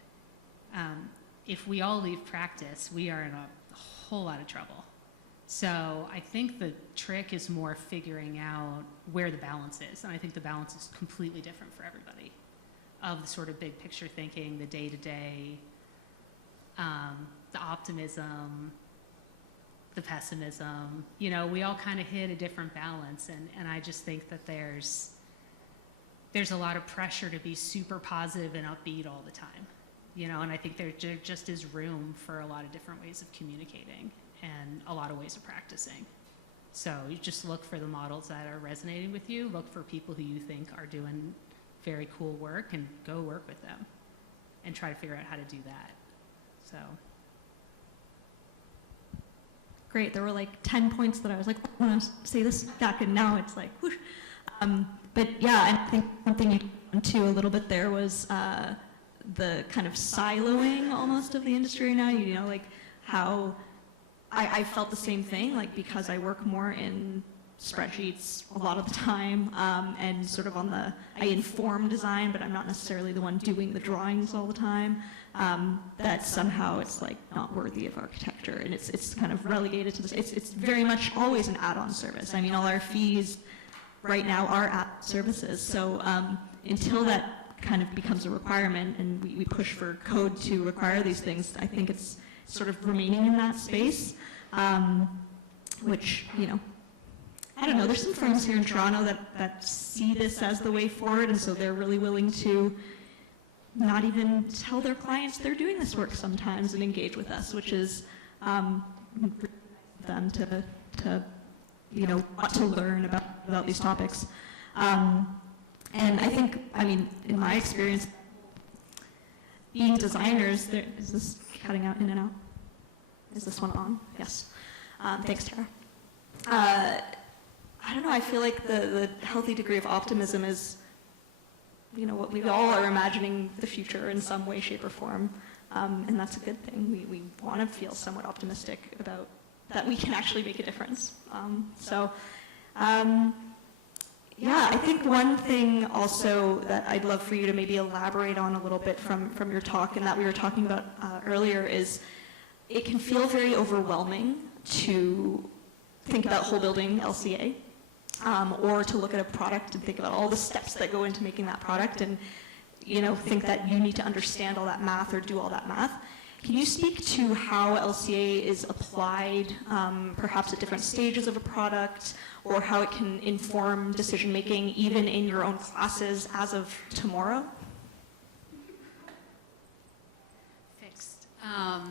If we all leave practice, we are in a whole lot of trouble. So I think the trick is more figuring out where the balance is. And I think the balance is completely different for everybody, of the sort of big picture thinking, the day-to-day, the optimism, the pessimism. You know, we all kind of hit a different balance. And I just think that there's a lot of pressure to be super positive and upbeat all the time. You know, and I think there just is room for a lot of different ways of communicating and a lot of ways of practicing. So you just look for the models that are resonating with you, look for people who you think are doing very cool work, and go work with them and try to figure out how to do that. So. Great, there were like 10 points that I was like, I want to say this back, and now it's like, whoosh. But yeah, I think something you went to a little bit there was the kind of siloing almost of the industry now, you know, like how I felt the same thing, like because I work more in spreadsheets a lot of the time, and sort of I inform design, but I'm not necessarily the one doing the drawings all the time, that somehow it's like not worthy of architecture, and it's kind of relegated to this, it's very much always an add-on service. I mean, all our fees right now are add services, so until that kind of becomes a requirement and we push for code to require these things, I think it's sort of remaining in that space, which, you know, I don't know, there's some firms here in Toronto that see this as the way forward, and so they're really willing to not even tell their clients they're doing this work sometimes and engage with us, which is them to you know, want to learn about these topics. And I think, I mean, in my experience, being designers, is this cutting out in and out? Is this one on? Yes. Thanks, Tara. I don't know, I feel like the healthy degree of optimism is, you know, what we all are imagining the future in some way, shape, or form. And that's a good thing. We want to feel somewhat optimistic about that we can actually make a difference. Yeah, I think one thing also that I'd love for you to maybe elaborate on a little bit from your talk, and that we were talking about earlier, is it can feel very overwhelming to think about whole building LCA, or to look at a product and think about all the steps that go into making that product, and, you know, think that you need to understand all that math or do all that math. Can you speak to how LCA is applied, perhaps at different stages of a product, or how it can inform decision-making even in your own classes as of tomorrow? Fixed. Let's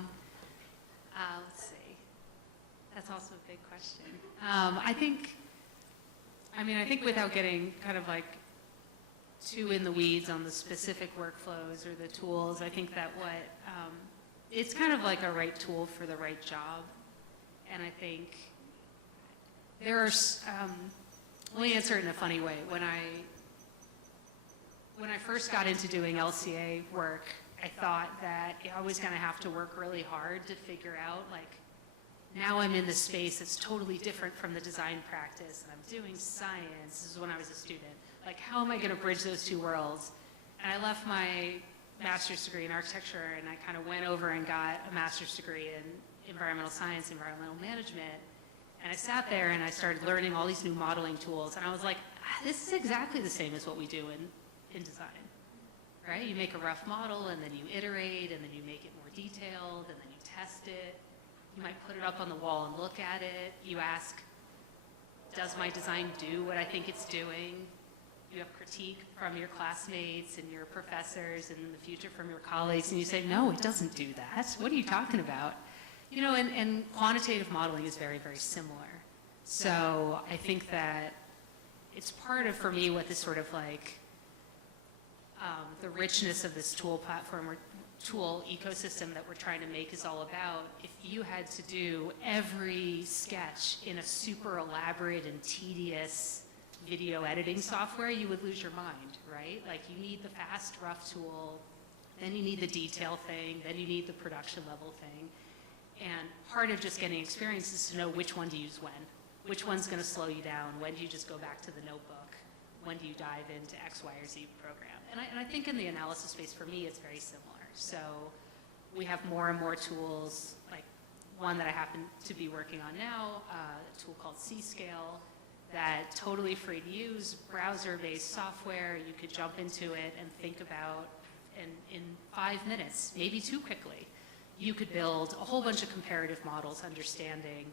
see. That's also a big question. I think I mean, I think without getting kind of like too in the weeds on the specific workflows or the tools, I think that it's kind of like a right tool for the right job. And I think there are, let me answer it in a funny way. When I first got into doing LCA work, I thought that I was going to have to work really hard to figure out, like, now I'm in this space that's totally different from the design practice, and I'm doing science. This is when I was a student. Like, how am I going to bridge those two worlds? And I left my master's degree in architecture, and I kind of went over and got a master's degree in environmental science, environmental management. And I sat there and I started learning all these new modeling tools, and I was like, this is exactly the same as what we do in design, right? You make a rough model, and then you iterate, and then you make it more detailed, and then you test it. You might put it up on the wall and look at it. You ask, does my design do what I think it's doing? You have critique from your classmates and your professors, and in the future from your colleagues, and you say, no, it doesn't do that. What are you talking about? You know, and quantitative modeling is very, very similar. So I think that it's part of, for me, what this sort of like, the richness of this tool platform or tool ecosystem that we're trying to make is all about. If you had to do every sketch in a super elaborate and tedious video editing software, you would lose your mind, right? Like, you need the fast, rough tool, then you need the detail thing, then you need the production level thing. And part of just getting experience is to know which one to use when. Which one's going to slow you down? When do you just go back to the notebook? When do you dive into X, Y, or Z program? And I think in the analysis space, for me, it's very similar. So we have more and more tools, like one that I happen to be working on now, a tool called C-Scale, that totally free to use, browser-based software. You could jump into it and think about, and in 5 minutes, maybe too quickly, you could build a whole bunch of comparative models, understanding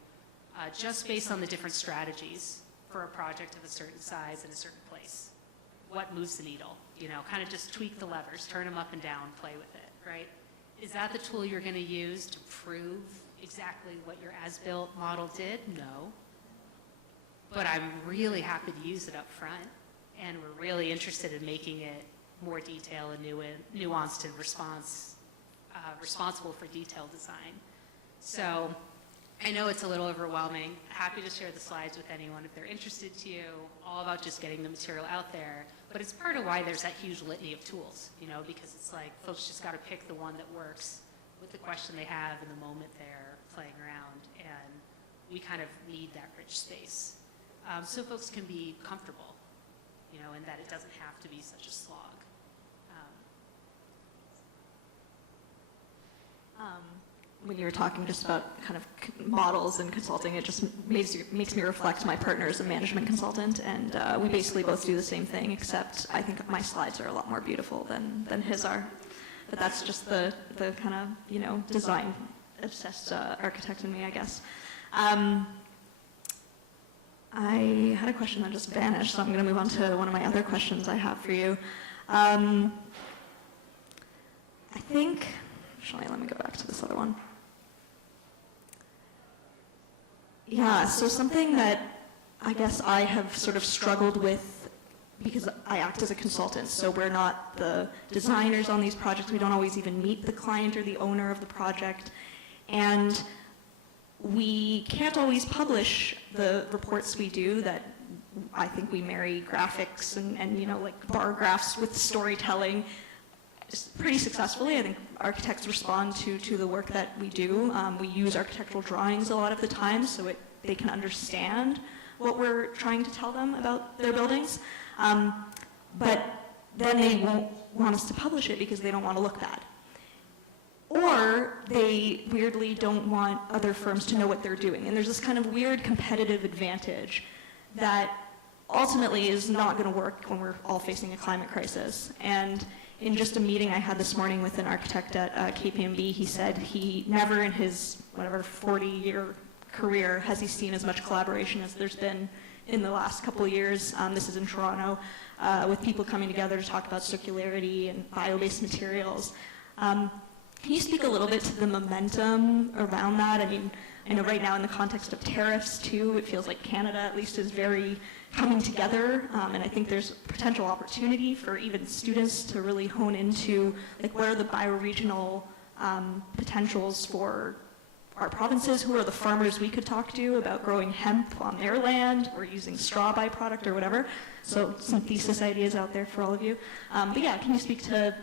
just based on the different strategies for a project of a certain size in a certain place. What moves the needle? You know, kind of just tweak the levers, turn them up and down, play with it, right? Is that the tool you're going to use to prove exactly what your as-built model did? No. But I'm really happy to use it up front, and we're really interested in making it more detailed and nuanced and responsible for detailed design. So I know it's a little overwhelming. Happy to share the slides with anyone if they're interested to you, all about just getting the material out there. But it's part of why there's that huge litany of tools, you know, because it's like folks just got to pick the one that works with the question they have in the moment they're playing around. And we kind of need that rich space. So folks can be comfortable, you know, and that it doesn't have to be such a slog. When you were talking just about kind of models and consulting, it just makes me reflect. My partner is a management consultant, and we basically both do the same thing, except I think my slides are a lot more beautiful than his are. But that's just the kind of, you know, design obsessed architect in me, I guess. I had a question that just vanished, so I'm going to move on to one of my other questions I have for you. I think, actually, let me go back to this other one. Yeah, so something that I guess I have sort of struggled with, because I act as a consultant, so we're not the designers on these projects. We don't always even meet the client or the owner of the project. And we can't always publish the reports we do that I think we marry graphics and you know, like bar graphs with storytelling pretty successfully. I think architects respond to the work that we do. We use architectural drawings a lot of the time so they can understand what we're trying to tell them about their buildings. But then they won't want us to publish it because they don't want to look bad. Or they weirdly don't want other firms to know what they're doing. And there's this kind of weird competitive advantage that ultimately is not going to work when we're all facing a climate crisis. And in just a meeting I had this morning with an architect at KPMG, he said he never in his, 40-year career has he seen as much collaboration as there's been in the last couple of years. This is in Toronto, with people coming together to talk about circularity and bio-based materials. Can you speak a little bit to the momentum around that? I mean, I know right now in the context of tariffs too, it feels like Canada at least is very coming together, and I think there's potential opportunity for even students to really hone into like what are the bioregional potentials for our provinces, who are the farmers we could talk to about growing hemp on their land or using straw byproduct or whatever. So some thesis ideas out there for all of you. But yeah, can you speak to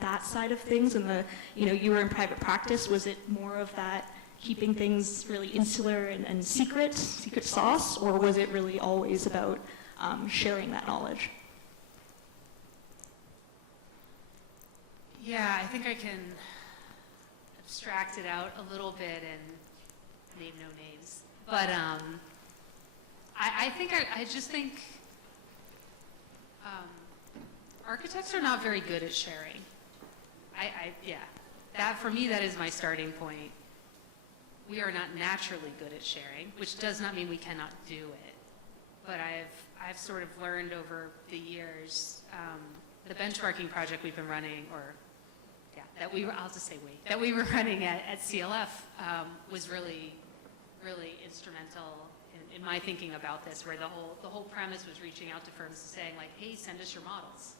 that side of things? And you were in private practice. Was it more of that keeping things really insular and secret sauce, or was it really always about sharing that knowledge? Yeah, I think I can abstract it out a little bit and name no names. But I just think architects are not very good at sharing. Yeah, that for me, that is my starting point. We are not naturally good at sharing, which does not mean we cannot do it. But I've sort of learned over the years, the benchmarking project we've been running, that we were running at CLF was really, really instrumental in my thinking about this, where the whole premise was reaching out to firms and saying like, hey, send us your models.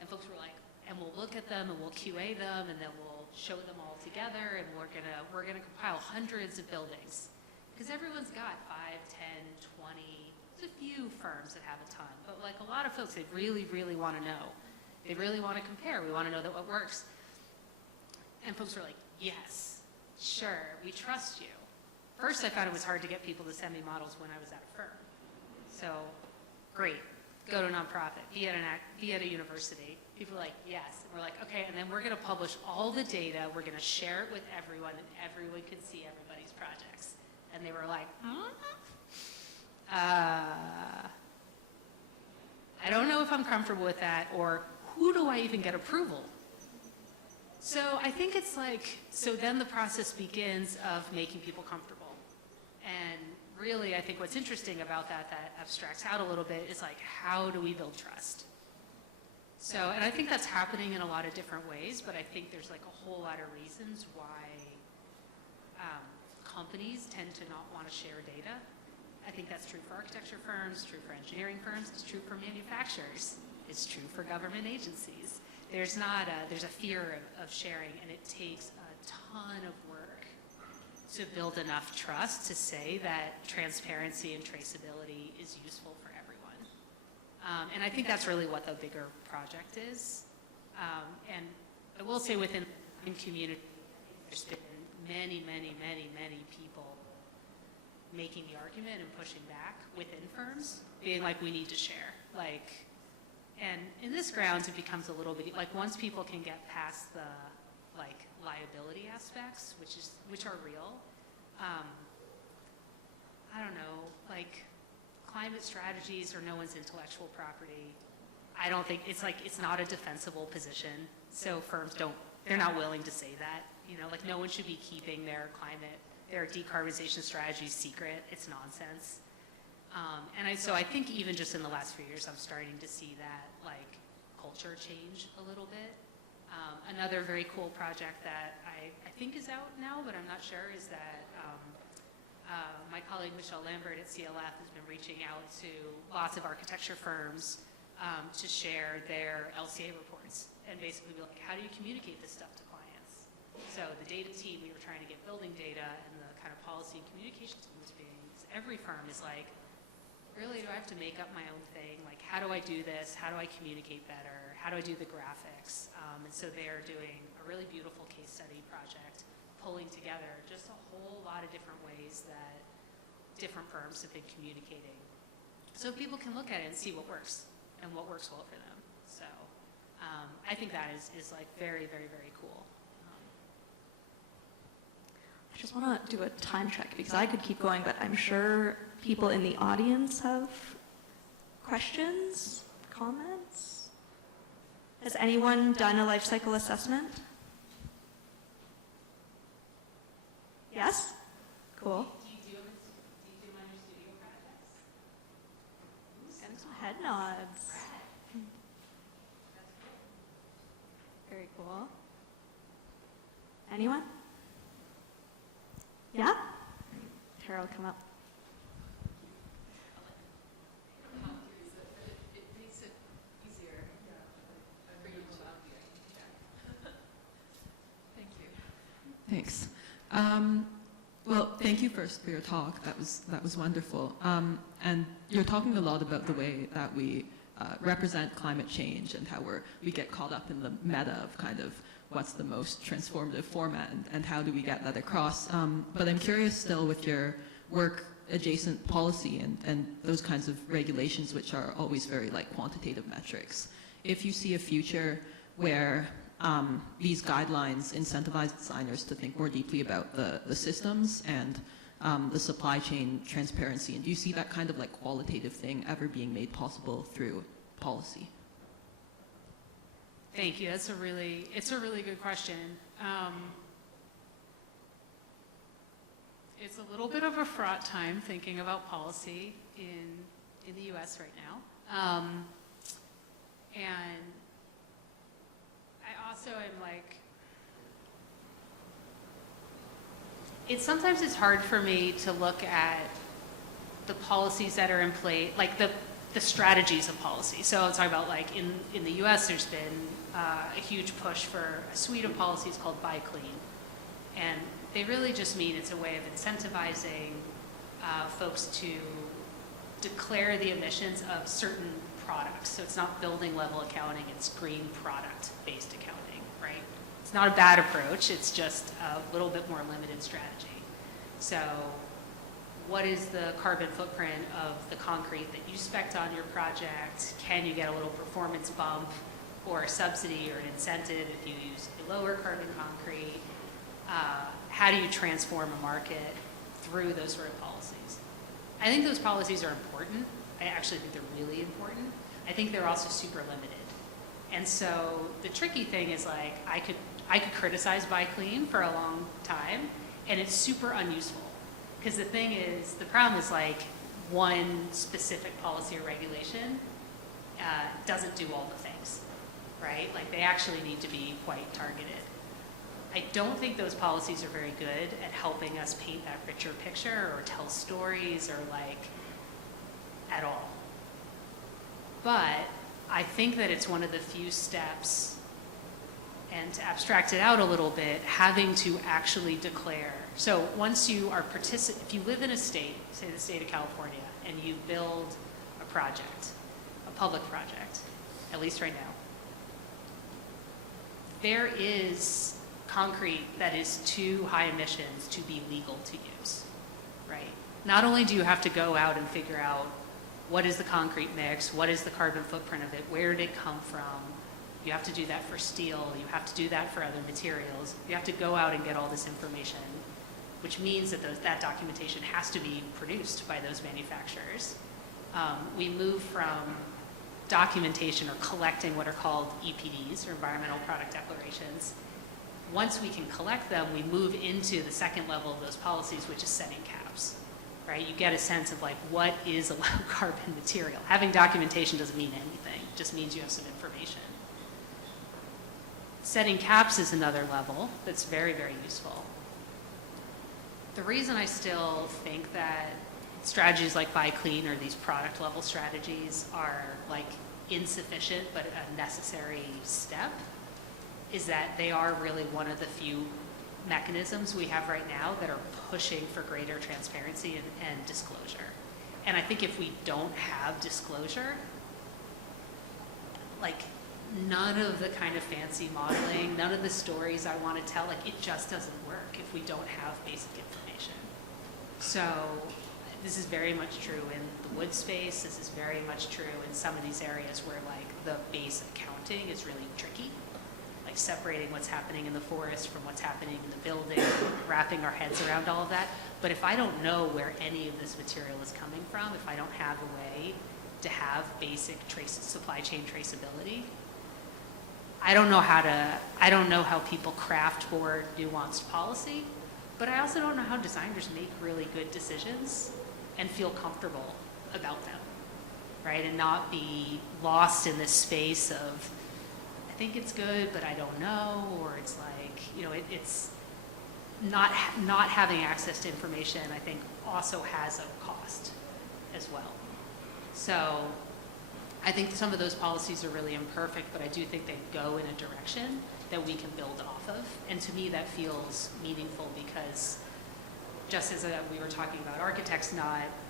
And folks were like, and we'll look at them and we'll QA them and then we'll show them all together and we're gonna compile hundreds of buildings. Because everyone's got 5, 10, 20, there's a few firms that have a ton, but like a lot of folks, they really, really want to know. They really want to compare. We want to know that what works. And folks were like, yes, sure, we trust you. First, I found it was hard to get people to send me models when I was at a firm. So, great, go to a nonprofit, be at a university. People were like, yes. And we're like, okay, and then we're going to publish all the data. We're going to share it with everyone, and everyone can see everybody's projects. And they were like, I don't know if I'm comfortable with that, or who do I even get approval? So I think it's like, so then the process begins of making people comfortable. And really, I think what's interesting about that abstracts out a little bit is like, how do we build trust? So, and I think that's happening in a lot of different ways, but I think there's like a whole lot of reasons why companies tend to not want to share data. I think that's true for architecture firms, true for engineering firms, it's true for manufacturers, it's true for government agencies. There's a fear of sharing, and it takes a ton of work to build enough trust to say that transparency and traceability is useful for everyone. And I think that's really what the bigger project is. And I will say within the community, there's been many, many, many, many people making the argument and pushing back within firms, being like, we need to share. And in this grounds, it becomes a little bit, like once people can get past the liability aspects, which are real, I don't know, climate strategies are no one's intellectual property. I don't think, it's not a defensible position. So firms they're not willing to say that. No one should be keeping their decarbonization strategy secret. It's nonsense. So I think even just in the last few years, I'm starting to see that culture change a little bit. Another very cool project that I think is out now, but I'm not sure, is that my colleague Michelle Lambert at CLF has been reaching out to lots of architecture firms to share their LCA reports and basically be like, how do you communicate this stuff to clients? So the data team, we were trying to get building data, and the kind of policy and communication team was being, every firm is like, really, do I have to make up my own thing? How do I do this? How do I communicate better? How do I do the graphics? And so they are doing a really beautiful case study project, pulling together just a whole lot of different ways that different firms have been communicating. So people can look at it and see what works and what works well for them. So I think that is very, very, very cool. I just want to do a time check because I could keep going, but I'm sure people in the audience have questions, comments. Has anyone done a life cycle assessment? Yes? Cool. Do you do minor studio projects? Getting some head nods. Very cool. Anyone? Yeah? Tara will come up. Well, thank you first for your talk. That was wonderful. And you're talking a lot about the way that we represent climate change and how we get caught up in the meta of kind of what's the most transformative format and how do we get that across. But I'm curious still with your work adjacent policy and those kinds of regulations which are always very like quantitative metrics. If you see a future where these guidelines incentivize designers to think more deeply about the systems and the supply chain transparency, and do you see that kind of like qualitative thing ever being made possible through policy? Thank you. It's a really good question. It's a little bit of a fraught time thinking about policy in the U.S. right now, and I also am like, sometimes it's hard for me to look at the policies that are in place, like the strategies of policy. So I'll talk about like in the U.S. there's been a huge push for a suite of policies called Buy Clean, and they really just mean it's a way of incentivizing folks to declare the emissions of certain products. So it's not building level accounting, it's green product based accounting, right? It's not a bad approach, it's just a little bit more limited strategy. So what is the carbon footprint of the concrete that you spec'd on your project? Can you get a little performance bump or a subsidy or an incentive if you use a lower carbon concrete? How do you transform a market through those sort of policies? I think those policies are important. I actually think they're really important. I think they're also super limited. And so the tricky thing is like, I could criticize Buy Clean for a long time, and it's super unuseful. Because the problem is like one specific policy or regulation doesn't do all the things, right? Like they actually need to be quite targeted. I don't think those policies are very good at helping us paint that richer picture or tell stories or like at all. But I think that it's one of the few steps, and to abstract it out a little bit, having to actually declare. So once you are if you live in a state, say the state of California, and you build a project, a public project, at least right now, there is concrete that is too high emissions to be legal to use, right? Not only do you have to go out and figure out what is the concrete mix, what is the carbon footprint of it, where did it come from, you have to do that for steel, you have to do that for other materials, you have to go out and get all this information, which means that that documentation has to be produced by those manufacturers. We move from documentation or collecting what are called EPDs, or environmental product declarations. Once we can collect them, we move into the second level of those policies, which is setting caps, right? You get a sense of like, what is a low carbon material? Having documentation doesn't mean anything, it just means you have some information. Setting caps is another level that's very, very useful. The reason I still think that strategies like Buy Clean or these product level strategies are like insufficient but a necessary step is that they are really one of the few mechanisms we have right now that are pushing for greater transparency and disclosure. And I think if we don't have disclosure, like none of the kind of fancy modeling, none of the stories I want to tell, like it just doesn't work if we don't have basic information. So this is very much true in the wood space. This is very much true in some of these areas where like the base accounting is really tricky. Like separating what's happening in the forest from what's happening in the building, wrapping our heads around all of that. But if I don't know where any of this material is coming from, if I don't have a way to have basic supply chain traceability, I don't know how people craft more nuanced policy, but I also don't know how designers make really good decisions and feel comfortable about them, right? And not be lost in this space of, I think it's good, but I don't know, or it's like, you know, it's not having access to information, I think also has a cost as well. So I think some of those policies are really imperfect, but I do think they go in a direction that we can build off of. And to me, that feels meaningful because just as we were talking about architects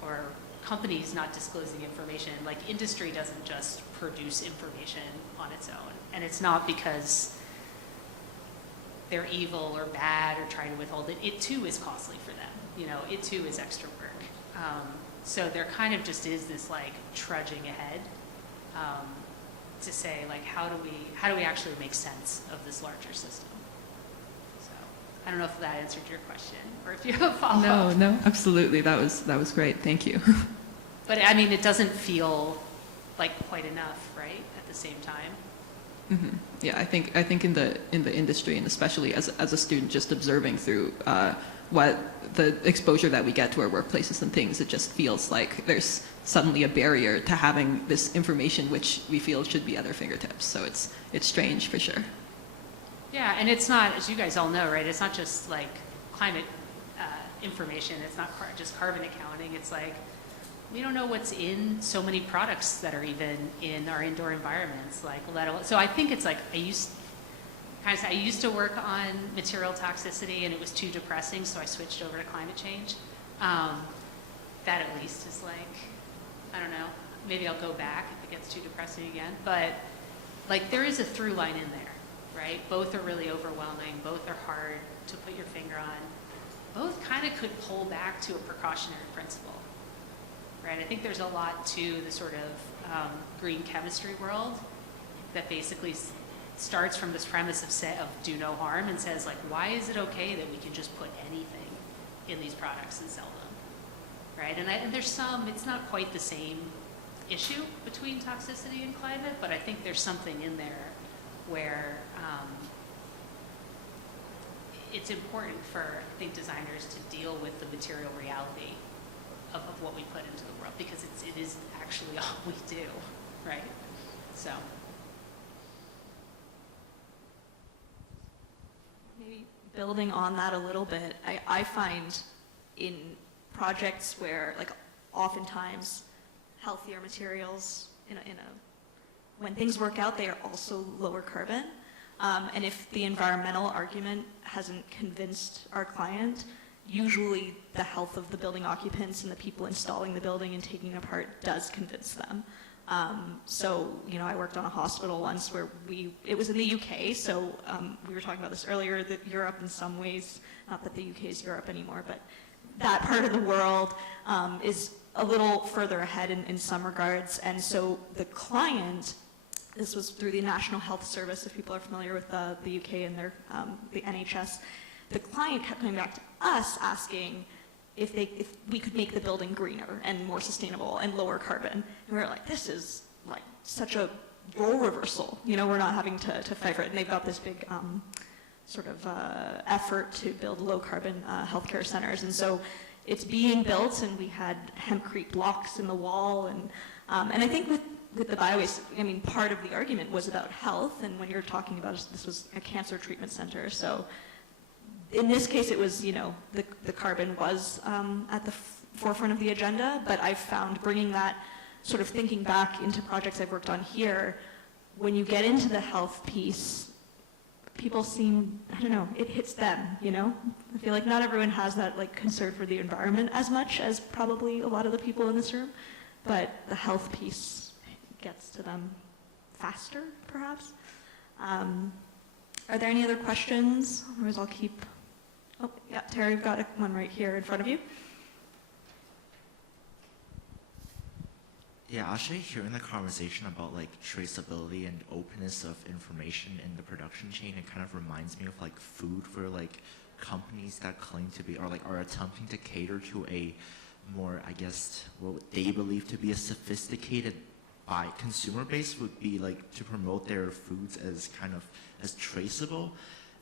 or companies not disclosing information, like industry doesn't just produce information on its own. And it's not because they're evil or bad or trying to withhold it. It too is costly for them. You know, it too is extra work. So there kind of just is this like trudging ahead to say like how do we actually make sense of this larger system? So I don't know if that answered your question or if you have a follow-up. No, absolutely. That was great. Thank you. But I mean, it doesn't feel like quite enough, right? At the same time. Mm-hmm. Yeah, I think in the industry, and especially as a student, just observing through what the exposure that we get to our workplaces and things, it just feels like there's suddenly a barrier to having this information, which we feel should be at our fingertips. So it's strange for sure. Yeah, and it's not, as you guys all know, right? It's not just like climate information. It's not just carbon accounting. It's like we don't know what's in so many products that are even in our indoor environments. Like, so I think it's like I used to work on material toxicity, and it was too depressing, so I switched over to climate change. That at least is like, I don't know, maybe I'll go back if it gets too depressing again. But like there is a through line in there, right? Both are really overwhelming. Both are hard to put your finger on. Both kind of could pull back to a precautionary principle, right? I think there's a lot to the sort of green chemistry world that basically starts from this premise of do no harm and says like, why is it okay that we can just put anything in these products and sell them, right? And there's some, it's not quite the same issue between toxicity and climate, but I think there's something in there where it's important for, I think, designers to deal with the material reality of what we put into the world, because it is actually all we do, right? So. Maybe building on that a little bit, I find in projects where, like, oftentimes healthier materials, when things work out, they are also lower carbon. And if the environmental argument hasn't convinced our client, usually the health of the building occupants and the people installing the building and taking it apart does convince them. So, I worked on a hospital once where it was in the UK, so we were talking about this earlier, that Europe in some ways, not that the UK is Europe anymore, but that part of the world is a little further ahead in some regards. And so the client, this was through the National Health Service, if people are familiar with the UK and the NHS, the client kept coming back to us asking if we could make the building greener and more sustainable and lower carbon. And we were like, this is like such a role reversal. We're not having to fight for it. And they've got this big sort of effort to build low carbon healthcare centers. And so it's being built, and we had hempcrete blocks in the wall. And I think with the biowaste, part of the argument was about health. And when you're talking about this was a cancer treatment center. So in this case, it was, the carbon was at the forefront of the agenda, but I've found bringing that sort of thinking back into projects I've worked on here, when you get into the health piece, people seem, I don't know, it hits them, I feel like not everyone has that like concern for the environment as much as probably a lot of the people in this room, but the health piece gets to them faster, perhaps. Are there any other questions? Otherwise I'll keep... Oh, yeah, Terry, we've got one right here in front of you. Yeah, actually hearing the conversation about like traceability and openness of information in the production chain, it kind of reminds me of like food, where like companies that claim to be, or like are attempting to cater to a more, I guess, what they believe to be a sophisticated consumer base, would be like to promote their foods as kind of as traceable.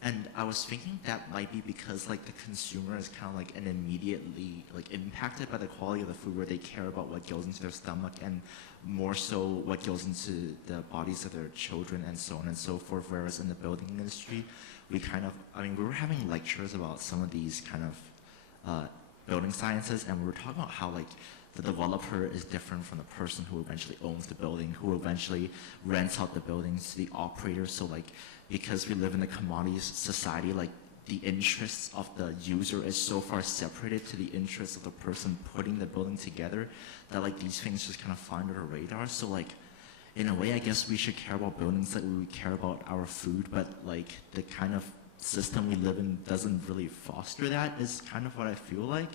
And I was thinking that might be because like the consumer is kind of like an immediately like impacted by the quality of the food, where they care about what goes into their stomach and more so what goes into the bodies of their children and so on and so forth. Whereas in the building industry, we kind of, we were having lectures about some of these kind of building sciences, and we were talking about how like the developer is different from the person who eventually owns the building, who eventually rents out the buildings to the operator. So like, because we live in a commodity society, like the interests of the user is so far separated to the interests of the person putting the building together that like these things just kind of fly under the radar. So like, in a way, I guess we should care about buildings like we care about our food, but like the kind of system we live in doesn't really foster that, is kind of what I feel like.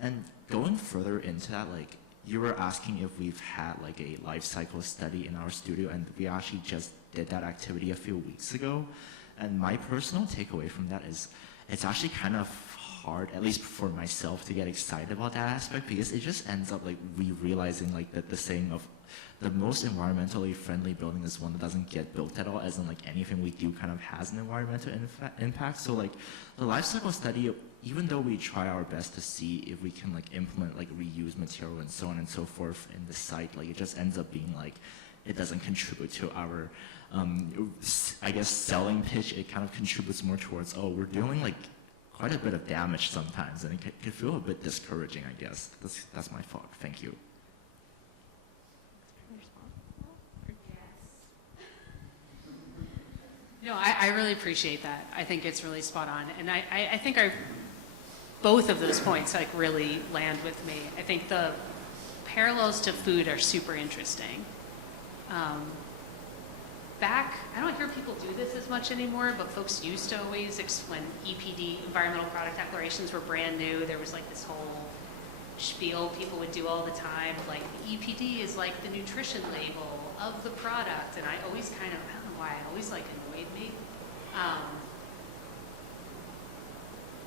And going further into that, like you were asking if we've had like a life cycle study in our studio, and we actually just did that activity a few weeks ago. And my personal takeaway from that is it's actually kind of hard, at least for myself, to get excited about that aspect, because it just ends up like realizing like that the saying of the most environmentally friendly building is one that doesn't get built at all, as in like anything we do kind of has an environmental impact. So like the life cycle study, even though we try our best to see if we can like implement like reuse material and so on and so forth in the site, like it just ends up being like it doesn't contribute to our I guess selling pitch. It kind of contributes more towards, oh, we're doing like quite a bit of damage sometimes, and it can feel a bit discouraging, I guess. That's my thought. Thank you. No, I really appreciate that. I think it's really spot on. And I think both of those points like really land with me. I think the parallels to food are super interesting. I don't hear people do this as much anymore, but folks used to always, when EPD, Environmental Product Declarations, were brand new, there was like this whole spiel people would do all the time, like EPD is like the nutrition label of the product, and I always kind of, I don't know why, it always like annoyed me.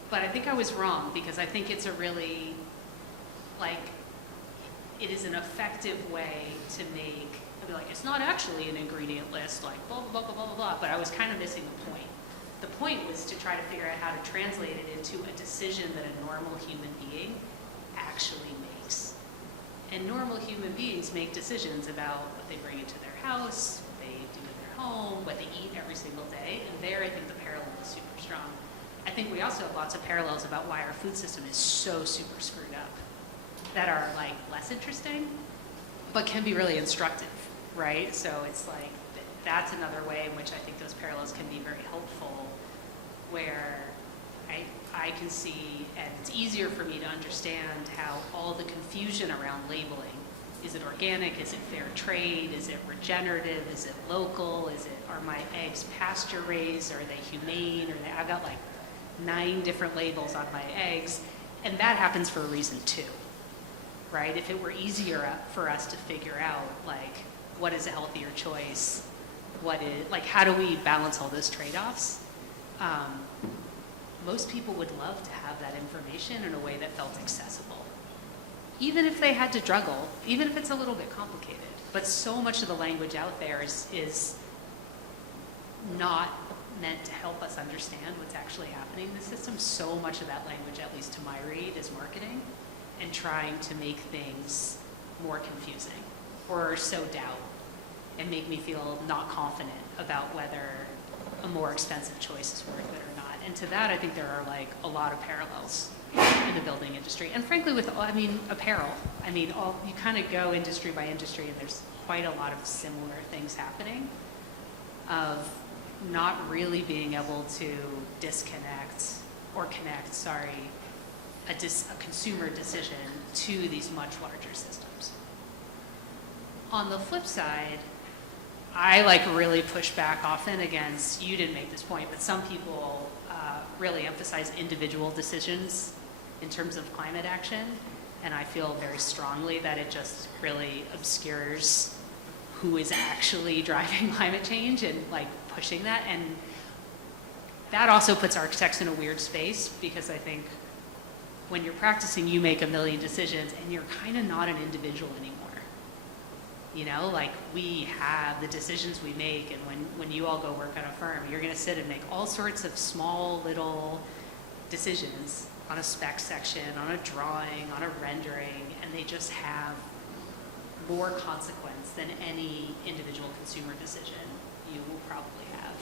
But I think I was wrong, because I think it's a really, like, it is an effective way to make, I'd be like, it's not actually an ingredient list, like blah, blah, blah, blah, blah, blah, but I was kind of missing the point. The point was to try to figure out how to translate it into a decision that a normal human being actually makes. And normal human beings make decisions about what they bring into their house, what they do in their home, what they eat every single day, and there I think the parallel is super strong. I think we also have lots of parallels about why our food system is so super screwed up that are like less interesting, but can be really instructive, right? So it's like, that's another way in which I think those parallels can be very helpful, where I can see, and it's easier for me to understand how all the confusion around labeling, is it organic, is it fair trade, is it regenerative, is it local, are my eggs pasture raised, are they humane, I've got like 9 different labels on my eggs, and that happens for a reason too, right? If it were easier for us to figure out like what is a healthier choice, how do we balance all those trade-offs? Most people would love to have that information in a way that felt accessible, even if they had to struggle, even if it's a little bit complicated. But so much of the language out there is not meant to help us understand what's actually happening in the system. So much of that language, at least to my read, is marketing and trying to make things more confusing or sow doubt and make me feel not confident about whether a more expensive choice is worth it or not. And to that, I think there are like a lot of parallels in the building industry. And frankly, with, apparel. You kind of go industry by industry, and there's quite a lot of similar things happening of not really being able to connect a consumer decision to these much larger systems. On the flip side, I really push back often against, you didn't make this point, but some people really emphasize individual decisions in terms of climate action, and I feel very strongly that it just really obscures who is actually driving climate change and pushing that. And that also puts architects in a weird space, because I think when you're practicing, you make a million decisions and you're kind of not an individual anymore. We have the decisions we make, and when you all go work at a firm, you're going to sit and make all sorts of small little decisions on a spec section, on a drawing, on a rendering, and they just have more consequence than any individual consumer decision you will probably have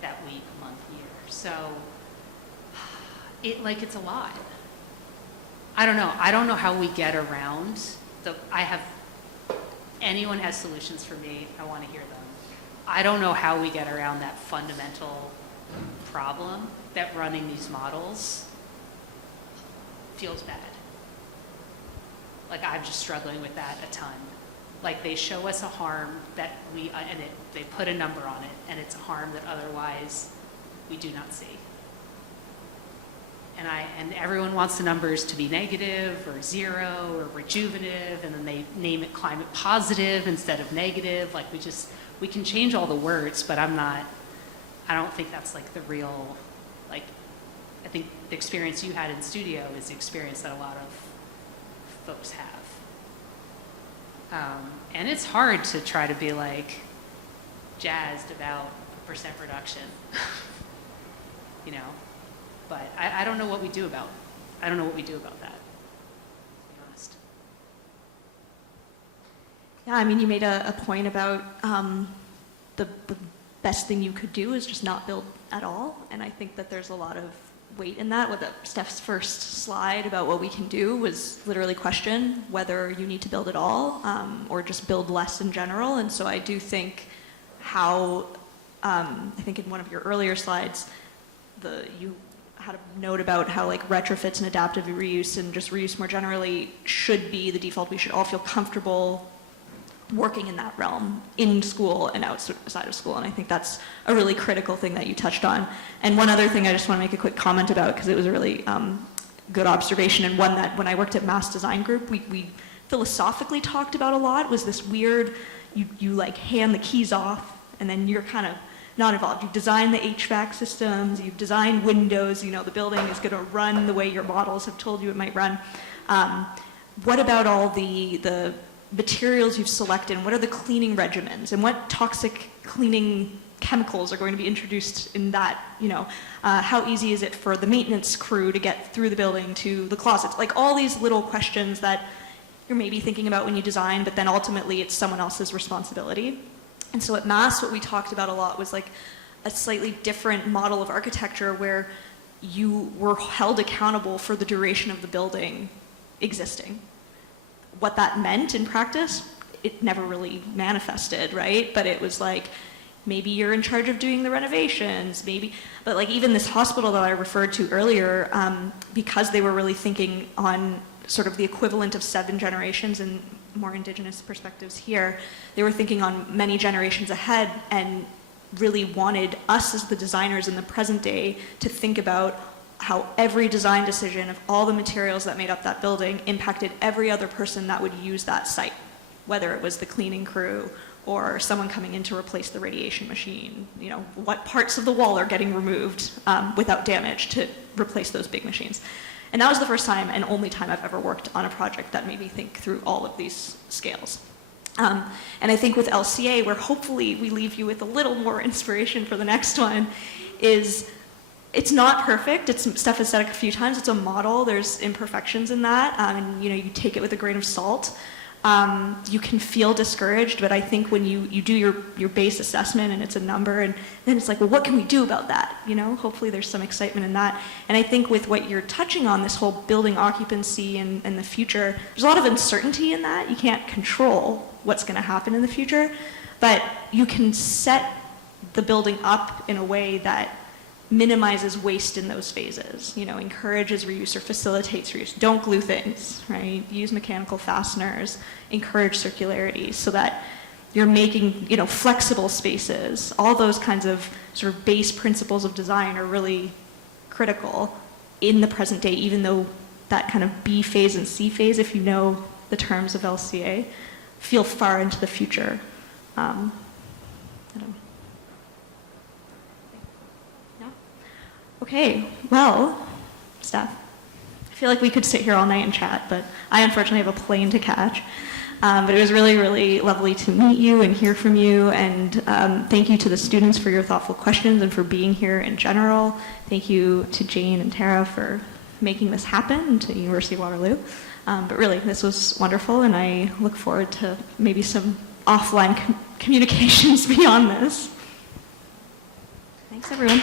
that week, month, year. So it's a lot. I don't know. I don't know how we get around anyone has solutions for me, I want to hear them. I don't know how we get around that fundamental problem that running these models feels bad. Like, I'm just struggling with that a ton. Like, they show us a harm that they put a number on it, and it's a harm that otherwise we do not see. And everyone wants the numbers to be negative or 0 or rejuvenative, and then they name it climate positive instead of negative. Like, we can change all the words, but I don't think that's like the real, like, I think the experience you had in studio is the experience that a lot of folks have. And it's hard to try to be like jazzed about percent reduction, you know? But I don't know what we do about that, to be honest. Yeah, I mean, you made a point about the best thing you could do is just not build at all. And I think that there's a lot of weight in that. With Steph's first slide about what we can do was literally question whether you need to build at all or just build less in general. And so I do think I think in one of your earlier slides, you had a note about how like retrofits and adaptive reuse and just reuse more generally should be the default. We should all feel comfortable working in that realm in school and outside of school. And I think that's a really critical thing that you touched on. And one other thing I just want to make a quick comment about, because it was a really good observation, and one that when I worked at Mass Design Group, we philosophically talked about a lot, was this weird, you like hand the keys off and then you're kind of not involved. You've designed the HVAC systems, you've designed windows, you know, the building is going to run the way your models have told you it might run. What about all the materials you've selected? What are the cleaning regimens? And what toxic cleaning chemicals are going to be introduced in that, you know? How easy is it for the maintenance crew to get through the building to the closets? Like all these little questions that you're maybe thinking about when you design, but then ultimately it's someone else's responsibility. And so at Mass, what we talked about a lot was like a slightly different model of architecture where you were held accountable for the duration of the building existing. What that meant in practice, it never really manifested, right? But it was like, maybe you're in charge of doing the renovations, maybe, but like even this hospital that I referred to earlier, because they were really thinking on sort of the equivalent of 7 generations and more indigenous perspectives here, they were thinking on many generations ahead and really wanted us as the designers in the present day to think about how every design decision of all the materials that made up that building impacted every other person that would use that site, whether it was the cleaning crew or someone coming in to replace the radiation machine, you know, what parts of the wall are getting removed without damage to replace those big machines. And that was the first time and only time I've ever worked on a project that made me think through all of these scales. And I think with LCA, where hopefully we leave you with a little more inspiration for the next one, is it's not perfect. Steph has said it a few times, it's a model. There's imperfections in that. And you know, you take it with a grain of salt. You can feel discouraged, but I think when you do your base assessment and it's a number, and then it's like, well, what can we do about that? You know, hopefully there's some excitement in that. And I think with what you're touching on, this whole building occupancy and the future, there's a lot of uncertainty in that. You can't control what's going to happen in the future, but you can set the building up in a way that minimizes waste in those phases, you know, encourages reuse or facilitates reuse. Don't glue things, right? Use mechanical fasteners, encourage circularity so that you're making, you know, flexible spaces. All those kinds of sort of base principles of design are really critical in the present day, even though that kind of B phase and C phase, if you know the terms of LCA, feel far into the future. I don't know. Okay, well, Steph, I feel like we could sit here all night and chat, but I unfortunately have a plane to catch. But it was really, really lovely to meet you and hear from you, and thank you to the students for your thoughtful questions and for being here in general. Thank you to Jane and Tara for making this happen, and to University of Waterloo. But really, this was wonderful, and I look forward to maybe some offline communications beyond this. Thanks, everyone.